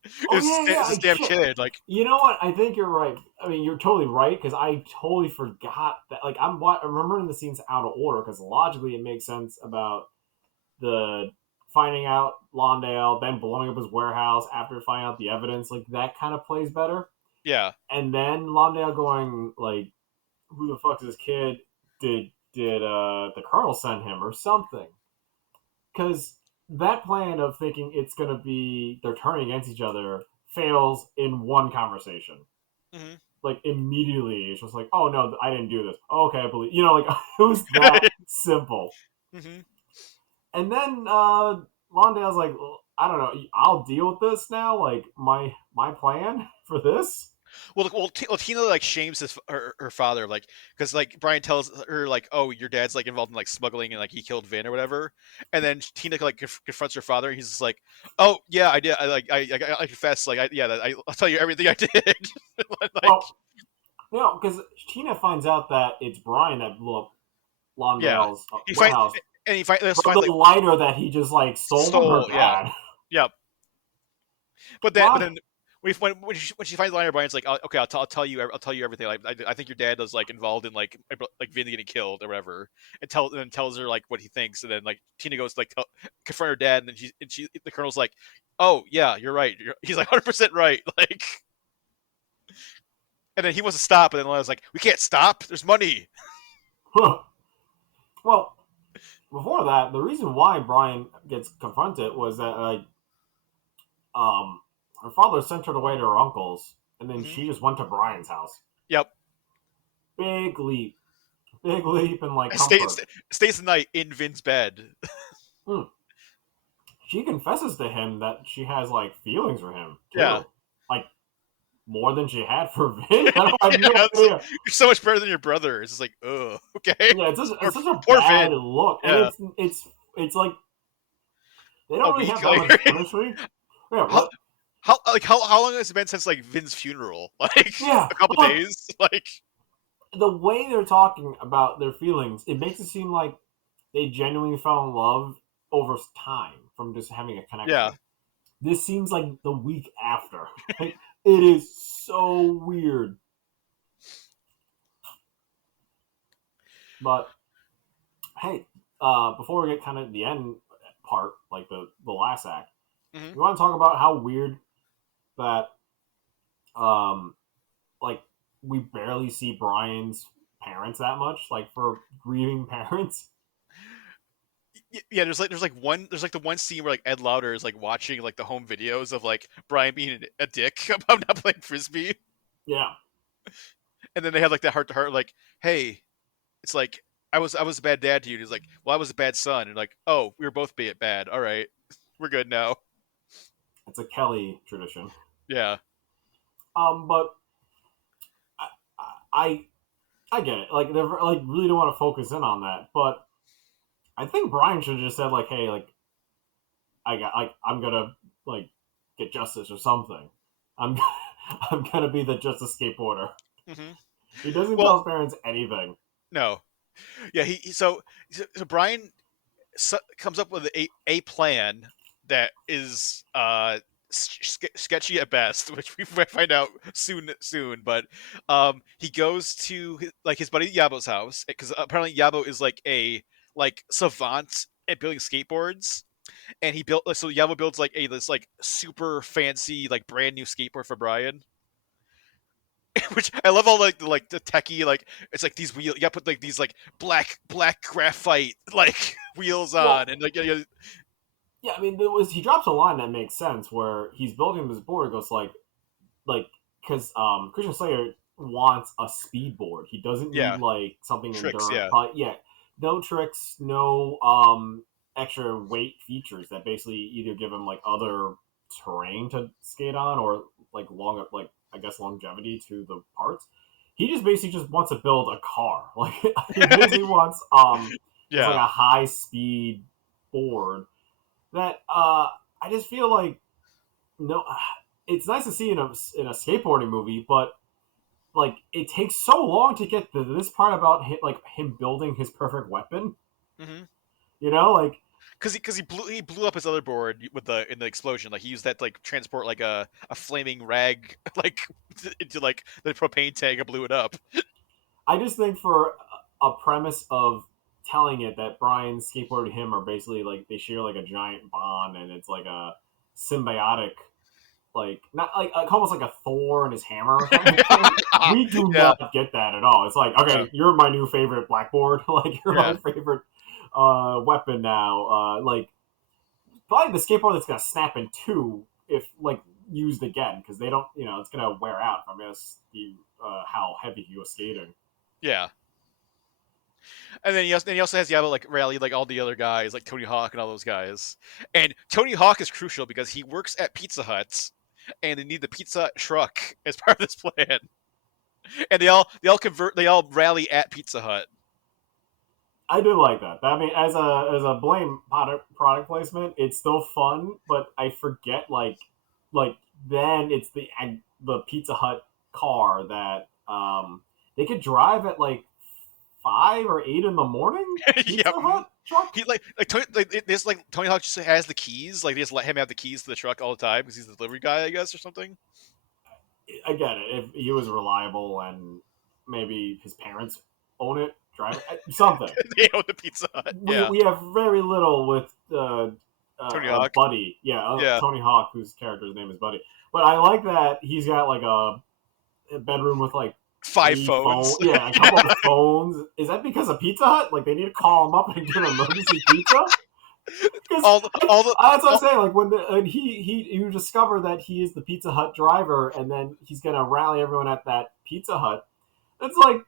it's this damn kid. Like, you know what? I think you're right. I mean, you're totally right because I totally forgot that. Like I'm remembering the scenes out of order because logically it makes sense about the finding out Lawndale, then blowing up his warehouse after finding out the evidence. Like that kind of plays better. Yeah. And then Lawndale going like, "Who the fuck is this kid? Did the Colonel send him or something?" Because that plan of thinking it's going to be they're turning against each other fails in one conversation. Mm-hmm. Like immediately, it's just like, "Oh no, I didn't do this." Oh, okay, I believe. You know, like it was that simple. Mm-hmm. And then Lawndale's like, well, I don't know, I'll deal with this now. Like my plan for this. Well, Tina like shames her father, like because like Brian tells her like, oh, your dad's like involved in like smuggling and like he killed Vinh or whatever, and then Tina like confronts her father and he's just like, oh yeah, I did, I confess, like I'll tell you everything I did. Like, well, no, because Tina finds out that it's Brian that blew up Lawndale's warehouse, and he finds the like, lighter that he just like stole from her dad. Yeah. But then when she finds the lighter, Brian's like, okay, I'll tell you everything. Like, I think your dad was like involved in like Vinh getting killed or whatever, and tells her like what he thinks, and then like Tina goes to, like confront her dad, and then the Colonel's like, oh yeah, you're right. He's like 100% right. Like, and then he wants to stop, and then I was like, we can't stop. There's money. Well, before that, the reason why Brian gets confronted was that like her father sent her away to her uncle's, and then she just went to Brian's house. Yep. Big leap in like comfort. Stays the night in Vin's bed. She confesses to him that she has like feelings for him too. Yeah. Like more than she had for Vinh. You're so much better than your brother. It's just like, oh, okay. Yeah, it's such a bad look, and it's like they don't really have that much chemistry. Yeah, how long has it been since like Vin's funeral? Like a couple days. Like the way they're talking about their feelings, it makes it seem like they genuinely fell in love over time from just having a Yeah. connection. This seems like the week after. Like, it is so weird. But hey, before we get kind of the end part, like the last act, Hmm. you want to talk about how weird that um like we barely see Brian's parents that much, like for grieving parents. Yeah, there's like the one scene where like Ed Lauder is like watching like the home videos of like Brian being a dick about not playing frisbee, Yeah, and then they have like that heart to heart like, hey, it's like I was a bad dad to you. And he's like, well, I was a bad son, and like, oh, we were both bad. All right, we're good now. it's a Kelly tradition. Yeah, But I I get it. Like they like really don't want to focus in on that, but I think Brian should have just said like, hey, like I'm gonna like get justice or something. I'm I'm gonna be the justice skateboarder. hmm He doesn't tell well, his parents anything. no, yeah, so Brian comes up with a plan that is sketchy at best, which we find out soon. But he goes to like his buddy Yabo's house because apparently Yabo is like a like savant at building skateboards, and he built so Yabo builds like this like super fancy like brand new skateboard for Brian. Which I love all like the techie like it's like these wheels you gotta put like these like black graphite like wheels on Well, and like yeah, I mean, there was he drops a line that makes sense where he's building this board. Goes like because Christian Slater wants a speed board. He doesn't need yeah like something tricks endurance. yeah Probably yeah, no tricks, no extra weight features that basically either give him like other terrain to skate on or like long like I guess longevity to the parts. He just basically just wants to build a car. Like he basically wants just like yeah a high speed board that I just feel like no, it's nice to see in a skateboarding movie, but like it takes so long to get to this part about him building his perfect weapon. mm-hmm. You know, like Because he blew up his other board with the in the explosion like he used that to like transport like a flaming rag like into like the propane tank and blew it up. I just think for a premise of telling it that Brian skateboard and him are basically like they share like a giant bond and it's like a symbiotic like not like almost like a Thor and his hammer kind of thing. We do Yeah, not get that at all. It's like, yeah, okay, you're my new favorite blackboard. Like you're my yeah. favorite weapon now. Like probably the skateboard that's gonna snap in two if like used again because they don't, it's gonna wear out from this the how heavy he was skating. Yeah. And then he also has Yabo like rally like all the other guys like Tony Hawk and all those guys. And Tony Hawk is crucial because he works at Pizza Hut, and they need the Pizza Hut truck as part of this plan. And they all rally at Pizza Hut. I do like that. I mean, as a blame product placement, it's still fun, but I forget like then it's the Pizza Hut car that they could drive at like 5 or 8 in the morning. Yeah, Pizza Hut truck. this like Tony Hawk just has the keys. Like they just let him have the keys to the truck all the time because he's the delivery guy, I guess, or something. I get it. If he was reliable and maybe his parents own it, drive it, something. They own the Pizza Hut. we Yeah, we have very little with Tony Hawk. Buddy. Yeah, Yeah, Tony Hawk, whose character's name is Buddy. But I like that he's got like a bedroom with like 5 phones. Yeah, a couple of phones. Is that because of Pizza Hut? Like they need to call him up and get an emergency pizza? Because all the all the that's what I'm all, saying. Like when you discover that he is the Pizza Hut driver, and then he's gonna rally everyone at that Pizza Hut. It's like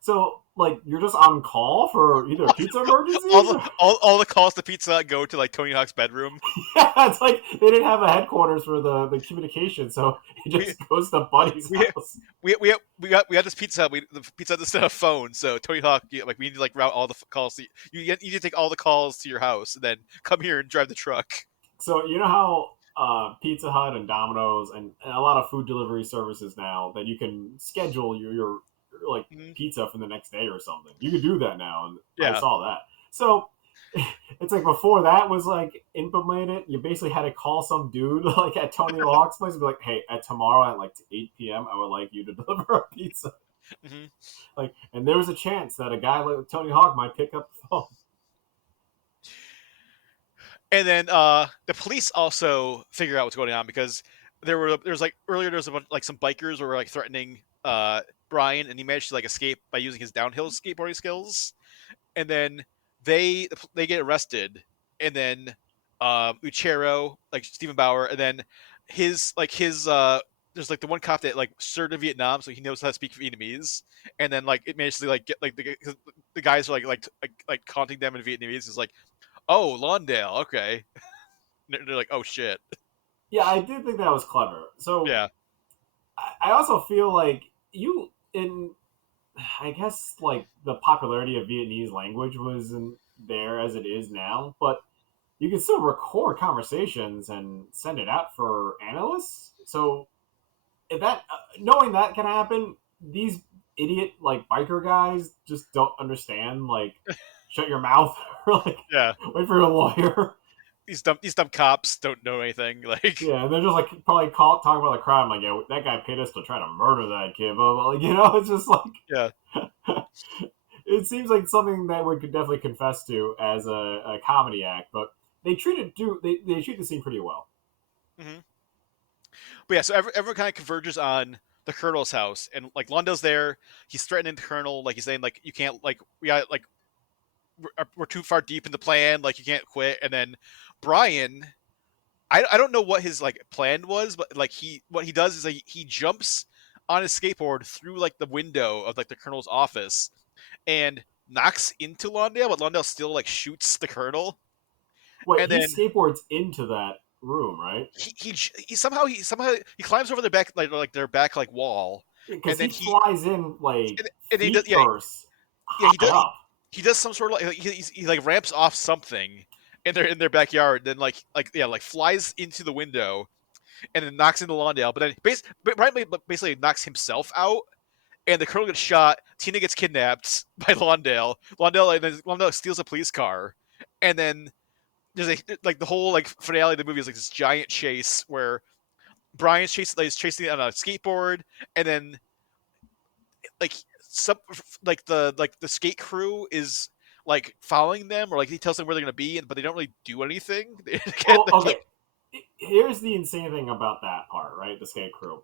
so. Like you're just on call for either pizza emergencies. all the calls to Pizza Hut go to like Tony Hawk's bedroom. Yeah, it's like they didn't have a headquarters for the communication, so it just goes to Buddy's we, house. we got this Pizza Hut. The Pizza Hut doesn't have a phone, so Tony Hawk, like we need to like route all the calls. You need to take all the calls to your house, and then come here and drive the truck. So you know how Pizza Hut and Domino's and a lot of food delivery services now that you can schedule your like Mhm. pizza for the next day or something. You could do that now, and I Yeah. saw that. So it's like before that was like implemented, you basically had to call some dude like at Tony Hawk's place and be like, "Hey, at tomorrow at like 8 p.m., I would like you to deliver a pizza." Hmm. Like, and there was a chance that a guy like Tony Hawk might pick up the phone. And then the police also figure out what's going on because there's like earlier there was a bunch, like some bikers were like threatening Brian, and he managed to like escape by using his downhill skateboarding skills. And then they get arrested, and then Uchero, like Stephen Bauer, and then his there's like the one cop that like served in Vietnam, so he knows how to speak Vietnamese, and then like it managed to like get like the guys are like taunting them in Vietnamese is like, oh, Lawndale, okay. They're like, oh shit. Yeah, I did think that was clever. So Yeah. I also feel like you in I guess like the popularity of Vietnamese language wasn't there as it is now, but you can still record conversations and send it out for analysts. So if that knowing that can happen, these idiot like biker guys just don't understand like shut your mouth or like Yeah. wait for a lawyer. These dumb cops don't know anything. Like, Yeah, and they're just like probably talking about the crowd. I'm like, yeah, that guy paid us to try to murder that kid. But like, it's just like yeah. it seems like something that we could definitely confess to as a comedy act. But they they treat the scene pretty well. Hmm. But yeah, so everyone kind of converges on the Colonel's house, and like Londell's there. He's threatening the Colonel, like he's saying, like you can't, like we got, like we're too far deep in the plan, like you can't quit. And then Brian, I don't know what his like plan was, but like what he does is like, he jumps on his skateboard through like the window of like the Colonel's office and knocks into Lawndale, but Lawndale still like shoots the Colonel. Wait, And he then skateboards into that room, right? he somehow he climbs over their back, like their back like wall, Because and then he flies in like and he does, feet first, yeah high up. he does some sort of like he like ramps off something in their backyard, then like flies into the window and then knocks into Lawndale, but then basically knocks himself out, and the Colonel gets shot. Tina gets kidnapped by Lawndale. Lawndale steals a police car, and then there's like the whole like finale of the movie is like this giant chase where Brian's chasing it on a skateboard, and then like some like the skate crew is like following them, or like he tells them where they're gonna be, but they don't really do anything. Oh, okay. Here's the insane thing about that part, right? The skate crew,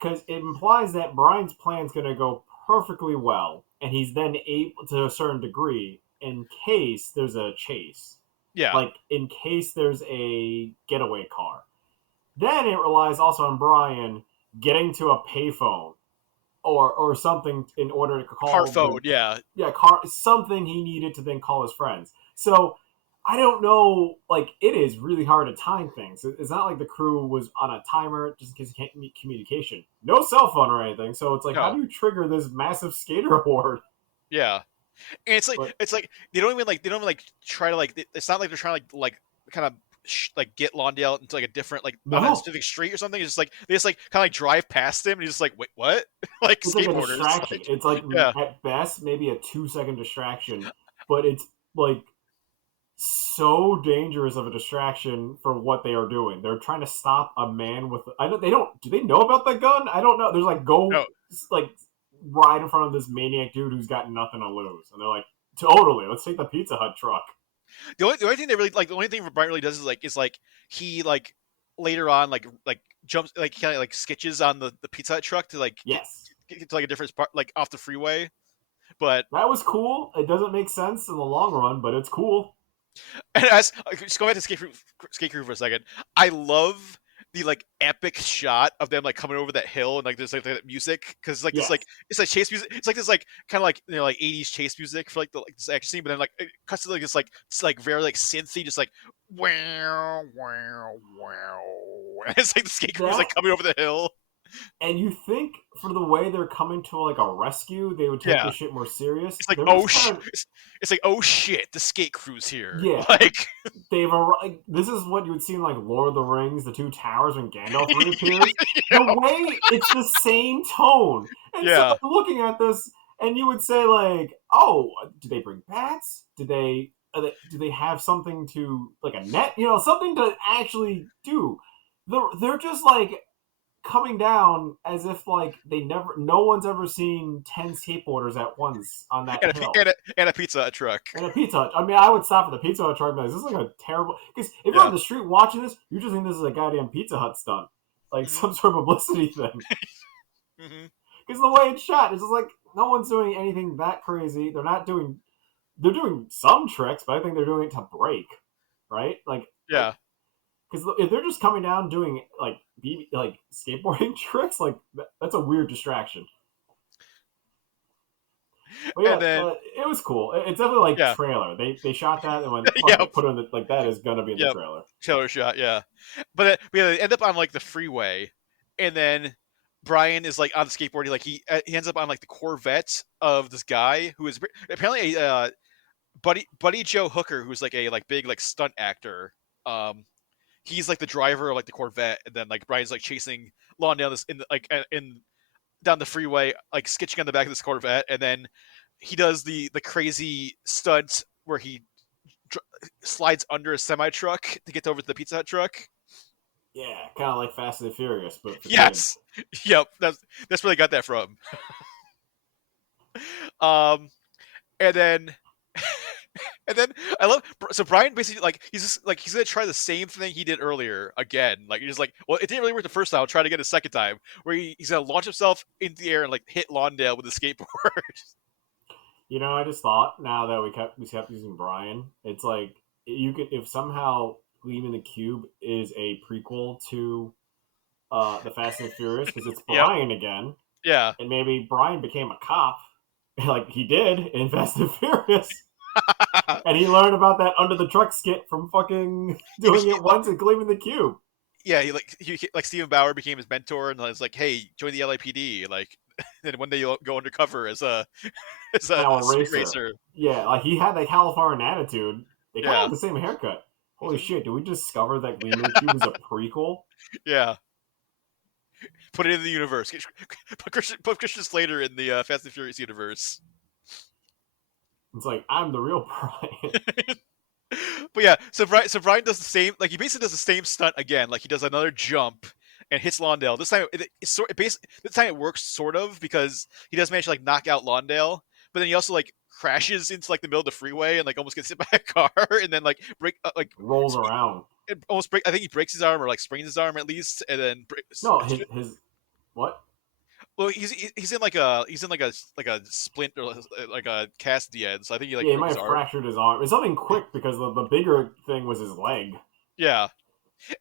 because it implies that Brian's plan's going to go perfectly well, and he's then able to a certain degree in case there's a chase, Yeah, like in case there's a getaway car. Then it relies also on Brian getting to a payphone or something in order to call car phone. Yeah, car something he needed to then call his friends. So I don't know. Like it is really hard to time things. It's not like the crew was on a timer just in case you can't meet communication. No cell phone or anything. So it's like, how no, do you trigger this massive skater horde? yeah, and But it's like they don't even like try to like it's not like they're trying to like kind of like get Lawndale into like a different like on a no, specific street or something. It's just like they just like kind of like drive past him, and he's just like, wait, what? Like it's like a skateboarders. distraction. Like, It's like yeah, at best maybe a 2 second distraction, but it's like so dangerous of a distraction for what they are doing. They're trying to stop a man with. I don't. They don't. Do they know about the gun? I don't know. There's like no, like right in front of this maniac dude who's got nothing to lose, and they're like, totally. Let's take the Pizza Hut truck. the only thing they really like the only thing Brian really does is like he like later on like jumps like kind of like sketches on the Pizza Hut truck to like Yes, get to like a different part like off the freeway. But that was cool. It doesn't make sense in the long run, but it's cool. and as just going back to Skate Crew for a second, I love the like epic shot of them like coming over that hill, and like there's like that music because like this Yes, like it's like chase music. It's like this like kind of like like 80s chase music for like this action scene, but then like it cuts to like this like it's like very like synthy, just like wow wow wow. And it's like the Skate Crew's that like coming over the hill. And you think for the way they're coming to like a rescue, they would take Yeah. this shit more serious. It's like, They're oh just shit! kind of, It's like, oh shit! The skate crew's here. yeah. Like, Like, this is what you would see in like Lord of the Rings, the Two Towers when Gandalf reappears. The way it's the same tone, and so yeah, looking at this, and you would say like, oh, do they bring bats? Do they have something to like a net? Something to actually do. They're just like coming down as if like no one's ever seen 10 skateboarders at once on that hill. And a pizza Hut truck. And a Pizza Hut. I mean, I would stop at the Pizza Hut truck and be like, is this like a terrible... Because if you're on the street watching this, you just think this is a goddamn Pizza Hut stunt. Like some sort of publicity thing. Because the way it's shot, it's just like, no one's doing anything that crazy. They're doing some tricks, but I think they're doing it to break. Right? Like, yeah. Because if they're just coming down doing like skateboarding tricks, like that's a weird distraction. But yeah, it was cool. It's definitely like trailer. They shot that and went, they put it in like that is gonna be in the trailer. Trailer shot, yeah. But they end up on like the freeway, and then Brian is like on the skateboard. He ends up on like the Corvette of this guy who is apparently a Buddy Joe Hooker, who's like a big like stunt actor. He's like the driver of like the Corvette, and then like Brian's like chasing Lon down this down the freeway, like sketching on the back of this Corvette, and then he does the crazy stunt where he slides under a semi truck to get over to the Pizza Hut truck. Yeah, kind of like Fast and the Furious, but for yes, kids. Yep, that's where they got that from. And then. And then I love Brian basically like he's gonna try the same thing he did earlier again. Like he's just like, well, it didn't really work the first time. I'll try to get it a second time, where he's gonna launch himself into the air and like hit Lawndale with a skateboard. I just thought now that we kept using Brian, it's like you could if somehow Gleaming the Cube is a prequel to the Fast and the Furious because it's Brian again. Yeah, and maybe Brian became a cop like he did in Fast and Furious. And he learned about that under the truck skit from fucking doing it once and Gleaming the Cube. Yeah, he Stephen Bauer became his mentor and was like, "Hey, join the LAPD." Like, then one day you'll go undercover as a racer. Yeah, like he had that Californian attitude. They kind of have the same haircut. Holy shit! Did we discover that Gleaming the Cube is a prequel? Yeah. Put it in the universe. Put Christian Slater in the Fast and Furious universe. It's like, I'm the real Brian. But yeah, so Brian does the same, like he basically does the same stunt again. Like he does another jump and hits Lawndale. This time this time it works sort of because he does manage to like knock out Lawndale, but then he also like crashes into like the middle of the freeway and like almost gets hit by a car and then like rolls around. I think he breaks his arm or like sprains his arm at least, and then his what? Well, he's in like a splint or like a cast at the end. So I think he might have fractured his arm. It's something quick because the bigger thing was his leg. Yeah,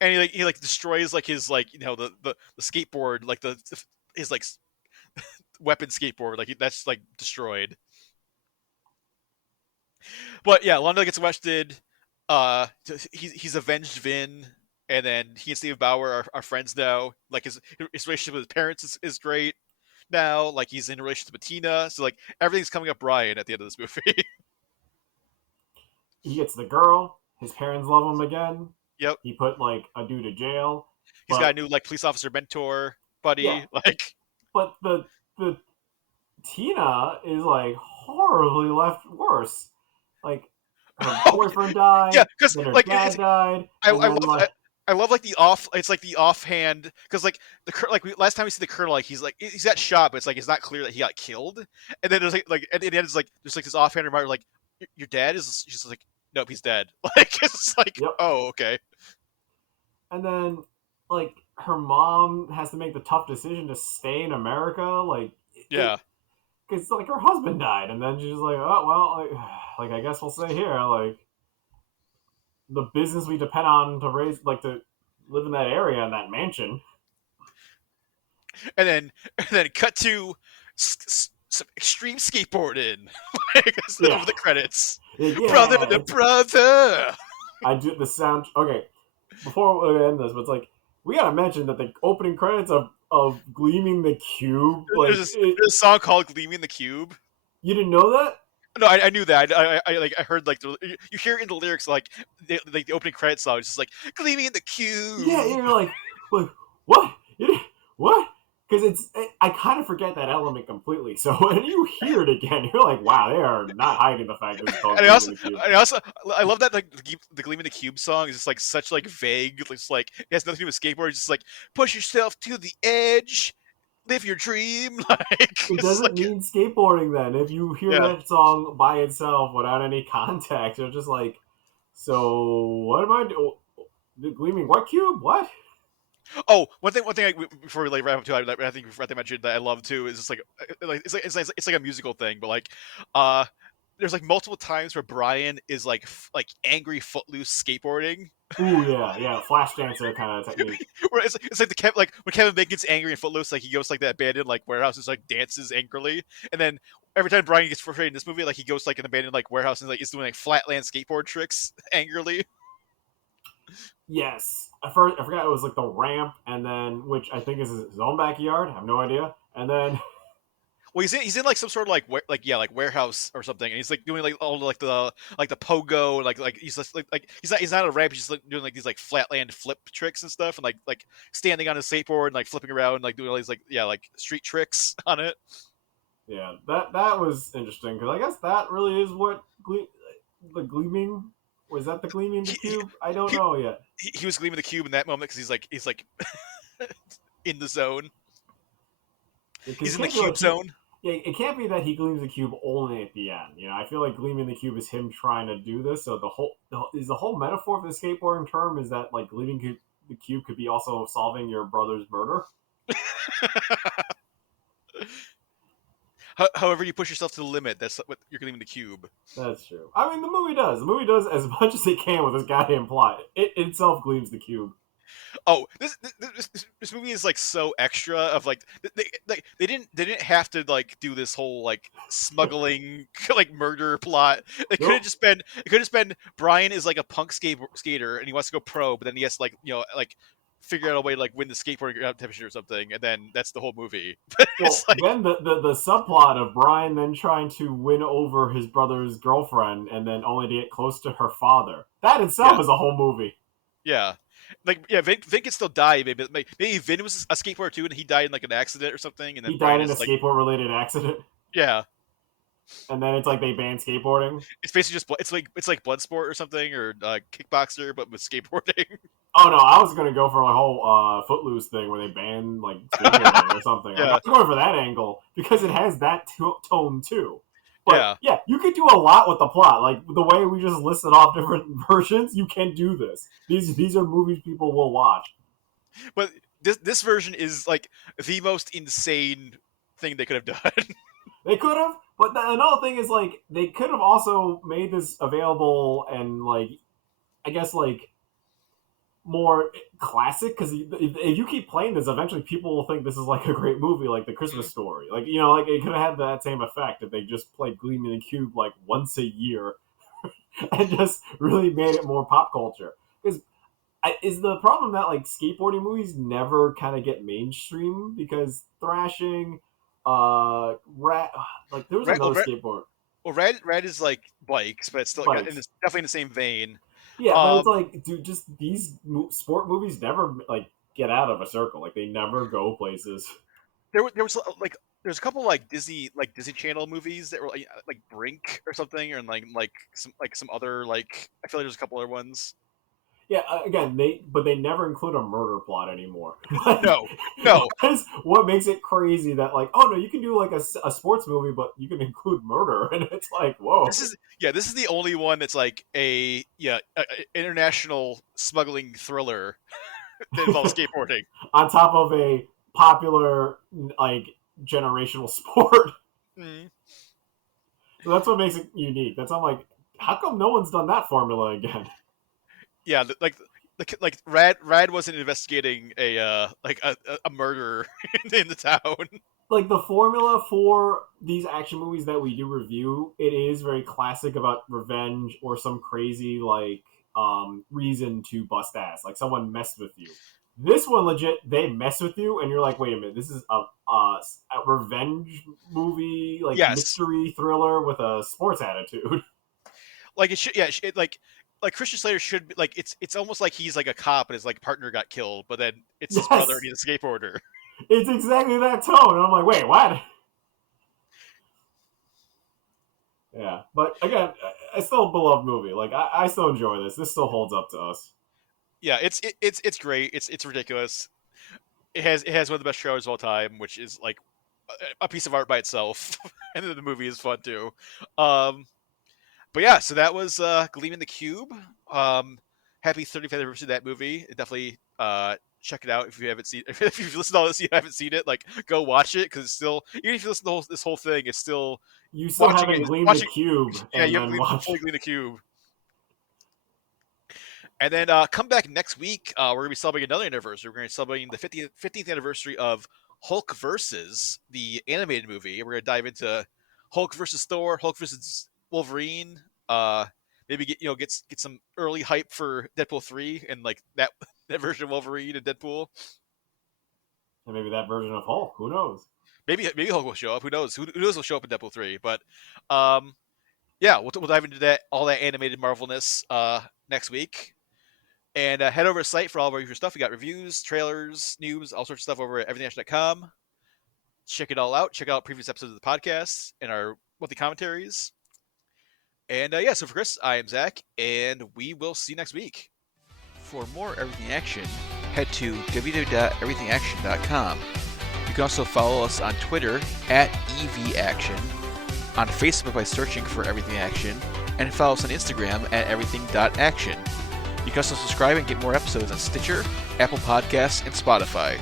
and he destroys like his the skateboard his weapon skateboard that's like destroyed. But yeah, Lawndale gets arrested. He's avenged Vinh. And then he and Steve Bauer are friends now. Like his relationship with his parents is great now. Like he's in a relationship with Tina. So like everything's coming up Brian at the end of this movie. He gets the girl. His parents love him again. Yep. He put like a dude to jail. He's got a new like police officer mentor buddy. Yeah. But the Tina is like horribly left worse. Like her boyfriend died. Yeah, because her dad died. I love like the off. It's like the offhand because like last time we see the colonel, like he's got shot, but it's not clear that he got killed. And then there's like at the end it's like there's like this offhand reminder like your dad is. She's like, nope, he's dead. Like it's like oh okay. And then like her mom has to make the tough decision to stay in America. Like because like her husband died, and then she's like, oh well, like I guess we'll stay here. Like. The business we depend on to raise, like to live in that area in that mansion, and then cut to some extreme skateboarding, over the credits. Yeah. Brother to brother. I do the sound. Okay, before we end this, but it's like we gotta mention that the opening credits of of Gleaming the Cube. Like, There's a song called "Gleaming the Cube." you didn't know that? No, I knew that. I heard like you hear it in the lyrics like the opening credit song. It's just like "Gleaming the Yeah, Cube." you're like what? What? Because I kind of forget that element completely. So when you hear it again, you're like, wow, they are not hiding the fact that it's called And Gleaming the Cube. I love that like the "Gleaming the Cube" song is just like such like vague. It's like it has nothing to do with skateboarding. It's just like push yourself to the edge, live your dream. Like It it's doesn't like mean skateboarding then. If you hear yeah. that song by itself without any context, you're just like, so what am I doing? The Gleaming what cube? What? Oh, one thing. Before we like wrap up too, I think I mentioned that I love too is just like it's like a musical thing, but like, uh, there's like multiple times where Brian is like like angry footloose skateboarding. Ooh, yeah. Flash dancer kind of technique. Where it's like like when Kevin Bacon's angry and footloose, like he goes like that abandoned like warehouse and just, like dances angrily, and then every time Brian gets frustrated in this movie, like he goes like an abandoned like warehouse and like is doing like flatland skateboard tricks angrily. Yes. At first, I forgot it was like the ramp, and then, which I think is his own backyard. I have no idea. And then, Well, he's in like some sort of like warehouse or something, and he's like doing like all like the pogo, like he's just like he's not a ramp, he's just like doing like these like flatland flip tricks and stuff, and like standing on his skateboard and like flipping around, like doing all these like street tricks on it. yeah, that was interesting, because I guess that really is what the Gleaming, was that the Gleaming the Cube? I don't He, know yet. he was gleaming the cube in that moment because he's like in the zone. Because He's it in the can't be cube like zone. yeah, it can't be that he gleams the cube only at the end. I feel like Gleaming the Cube is him trying to do this. So the whole metaphor for the skateboarding term is that like Gleaming the Cube could be also solving your brother's murder. However, you push yourself to the limit. That's what you're gleaming the cube. That's true. I mean, the movie does. The movie does as much as it can with this goddamn plot. It itself gleams the cube. Oh, this movie is like so extra. Of like they didn't have to like do this whole like smuggling like murder plot. It could Nope. have just been Brian is like a punk skater and he wants to go pro, but then he has to like like figure out a way to like win the skateboarding competition or something, and then that's the whole movie. Well, It's like then the subplot of Brian then trying to win over his brother's girlfriend and then only to get close to her father. That itself Yeah. is a whole movie. yeah. Like Vinh can still die. Maybe Vinh was a skateboarder too, and he died in like an accident or something. And then He Brian died in a is like, skateboard-related accident, yeah, and then it's like they banned skateboarding. it's basically just it's like blood sport or something or kickboxer, but with skateboarding. Oh no, I was gonna go for a whole Footloose thing where they ban like skateboarding or something. Like, Yeah. I was going for that angle because it has that tone too. But Yeah. you can do a lot with the plot. Like the way we just listed off different versions, you can do this. These are movies people will watch. But this version is like the most insane thing they could have done. They could have, but another thing is like they could have also made this available and like I guess like more classic, because if you keep playing this, eventually people will think this is like a great movie, like The Christmas Story. Like like it could have had that same effect if they just played Gleaming the Cube like once a year and just really made it more pop culture. Because is the problem that like skateboarding movies never kind of get mainstream because thrashing, rat, like there was another skateboard. Well, Red is like bikes, but it's still Bikes. definitely in the same vein. Yeah, but it's like, dude, just these sport movies never like get out of a circle. Like they never go places. There was like there's a couple like Disney Channel movies that were like Brink or something, or like some other like I feel like there's a couple other ones. Yeah, again, they never include a murder plot anymore. No. That's what makes it crazy that like, oh no, you can do like a sports movie, but you can include murder, and it's like, whoa. This is the only one that's like a international smuggling thriller that involves skateboarding on top of a popular like generational sport. Mm. So that's what makes it unique. That's I'm like, how come no one's done that formula again? Yeah, like Rad wasn't investigating a murder in the town. Like the formula for these action movies that we do review, it is very classic about revenge or some crazy like reason to bust ass, like someone messed with you. This one, legit, they mess with you, and you're like, wait a minute, this is a revenge movie, like Yes. mystery thriller with a sports attitude. Like it should, yeah, like Christian Slater should be like it's almost like he's like a cop and his like partner got killed, but then it's his brother and he's a skateboarder. It's exactly that tone, and I'm like, wait, what? Yeah, but again, it's still a beloved movie. Like I still enjoy this. This still holds up to us. Yeah, it's great. It's ridiculous. It has one of the best trailers of all time, which is like a piece of art by itself, and then the movie is fun too. But yeah, so that was Gleaming the Cube. Happy 35th anniversary of that movie. Definitely check it out if you haven't seen. If you've listened to all this, you haven't seen it. Like, go watch it because it's still, even if you listen to this whole thing, it's still you still haven't gleamed the cube. Yeah, you haven't gleamed the cube. And then come back next week. We're gonna be celebrating another anniversary. We're gonna be celebrating the 50th anniversary of Hulk versus the animated movie. We're gonna dive into Hulk versus Thor, Hulk versus Wolverine. Maybe get some early hype for Deadpool 3 and like that version of Wolverine and Deadpool. And maybe that version of Hulk. Who knows? Maybe Hulk will show up. Who knows? Who knows? Will show up in Deadpool 3. But yeah, we'll dive into all that animated Marvelness next week. And head over to the site for all of our usual stuff. We got reviews, trailers, news, all sorts of stuff over at everythingaction.com. Check it all out. Check out previous episodes of the podcast and our monthly commentaries. And yeah, so for Chris, I am Zach, and we will see you next week. For more Everything Action, head to www.everythingaction.com. You can also follow us on Twitter at EVAction, on Facebook by searching for Everything Action, and follow us on Instagram at everything.action. You can also subscribe and get more episodes on Stitcher, Apple Podcasts, and Spotify.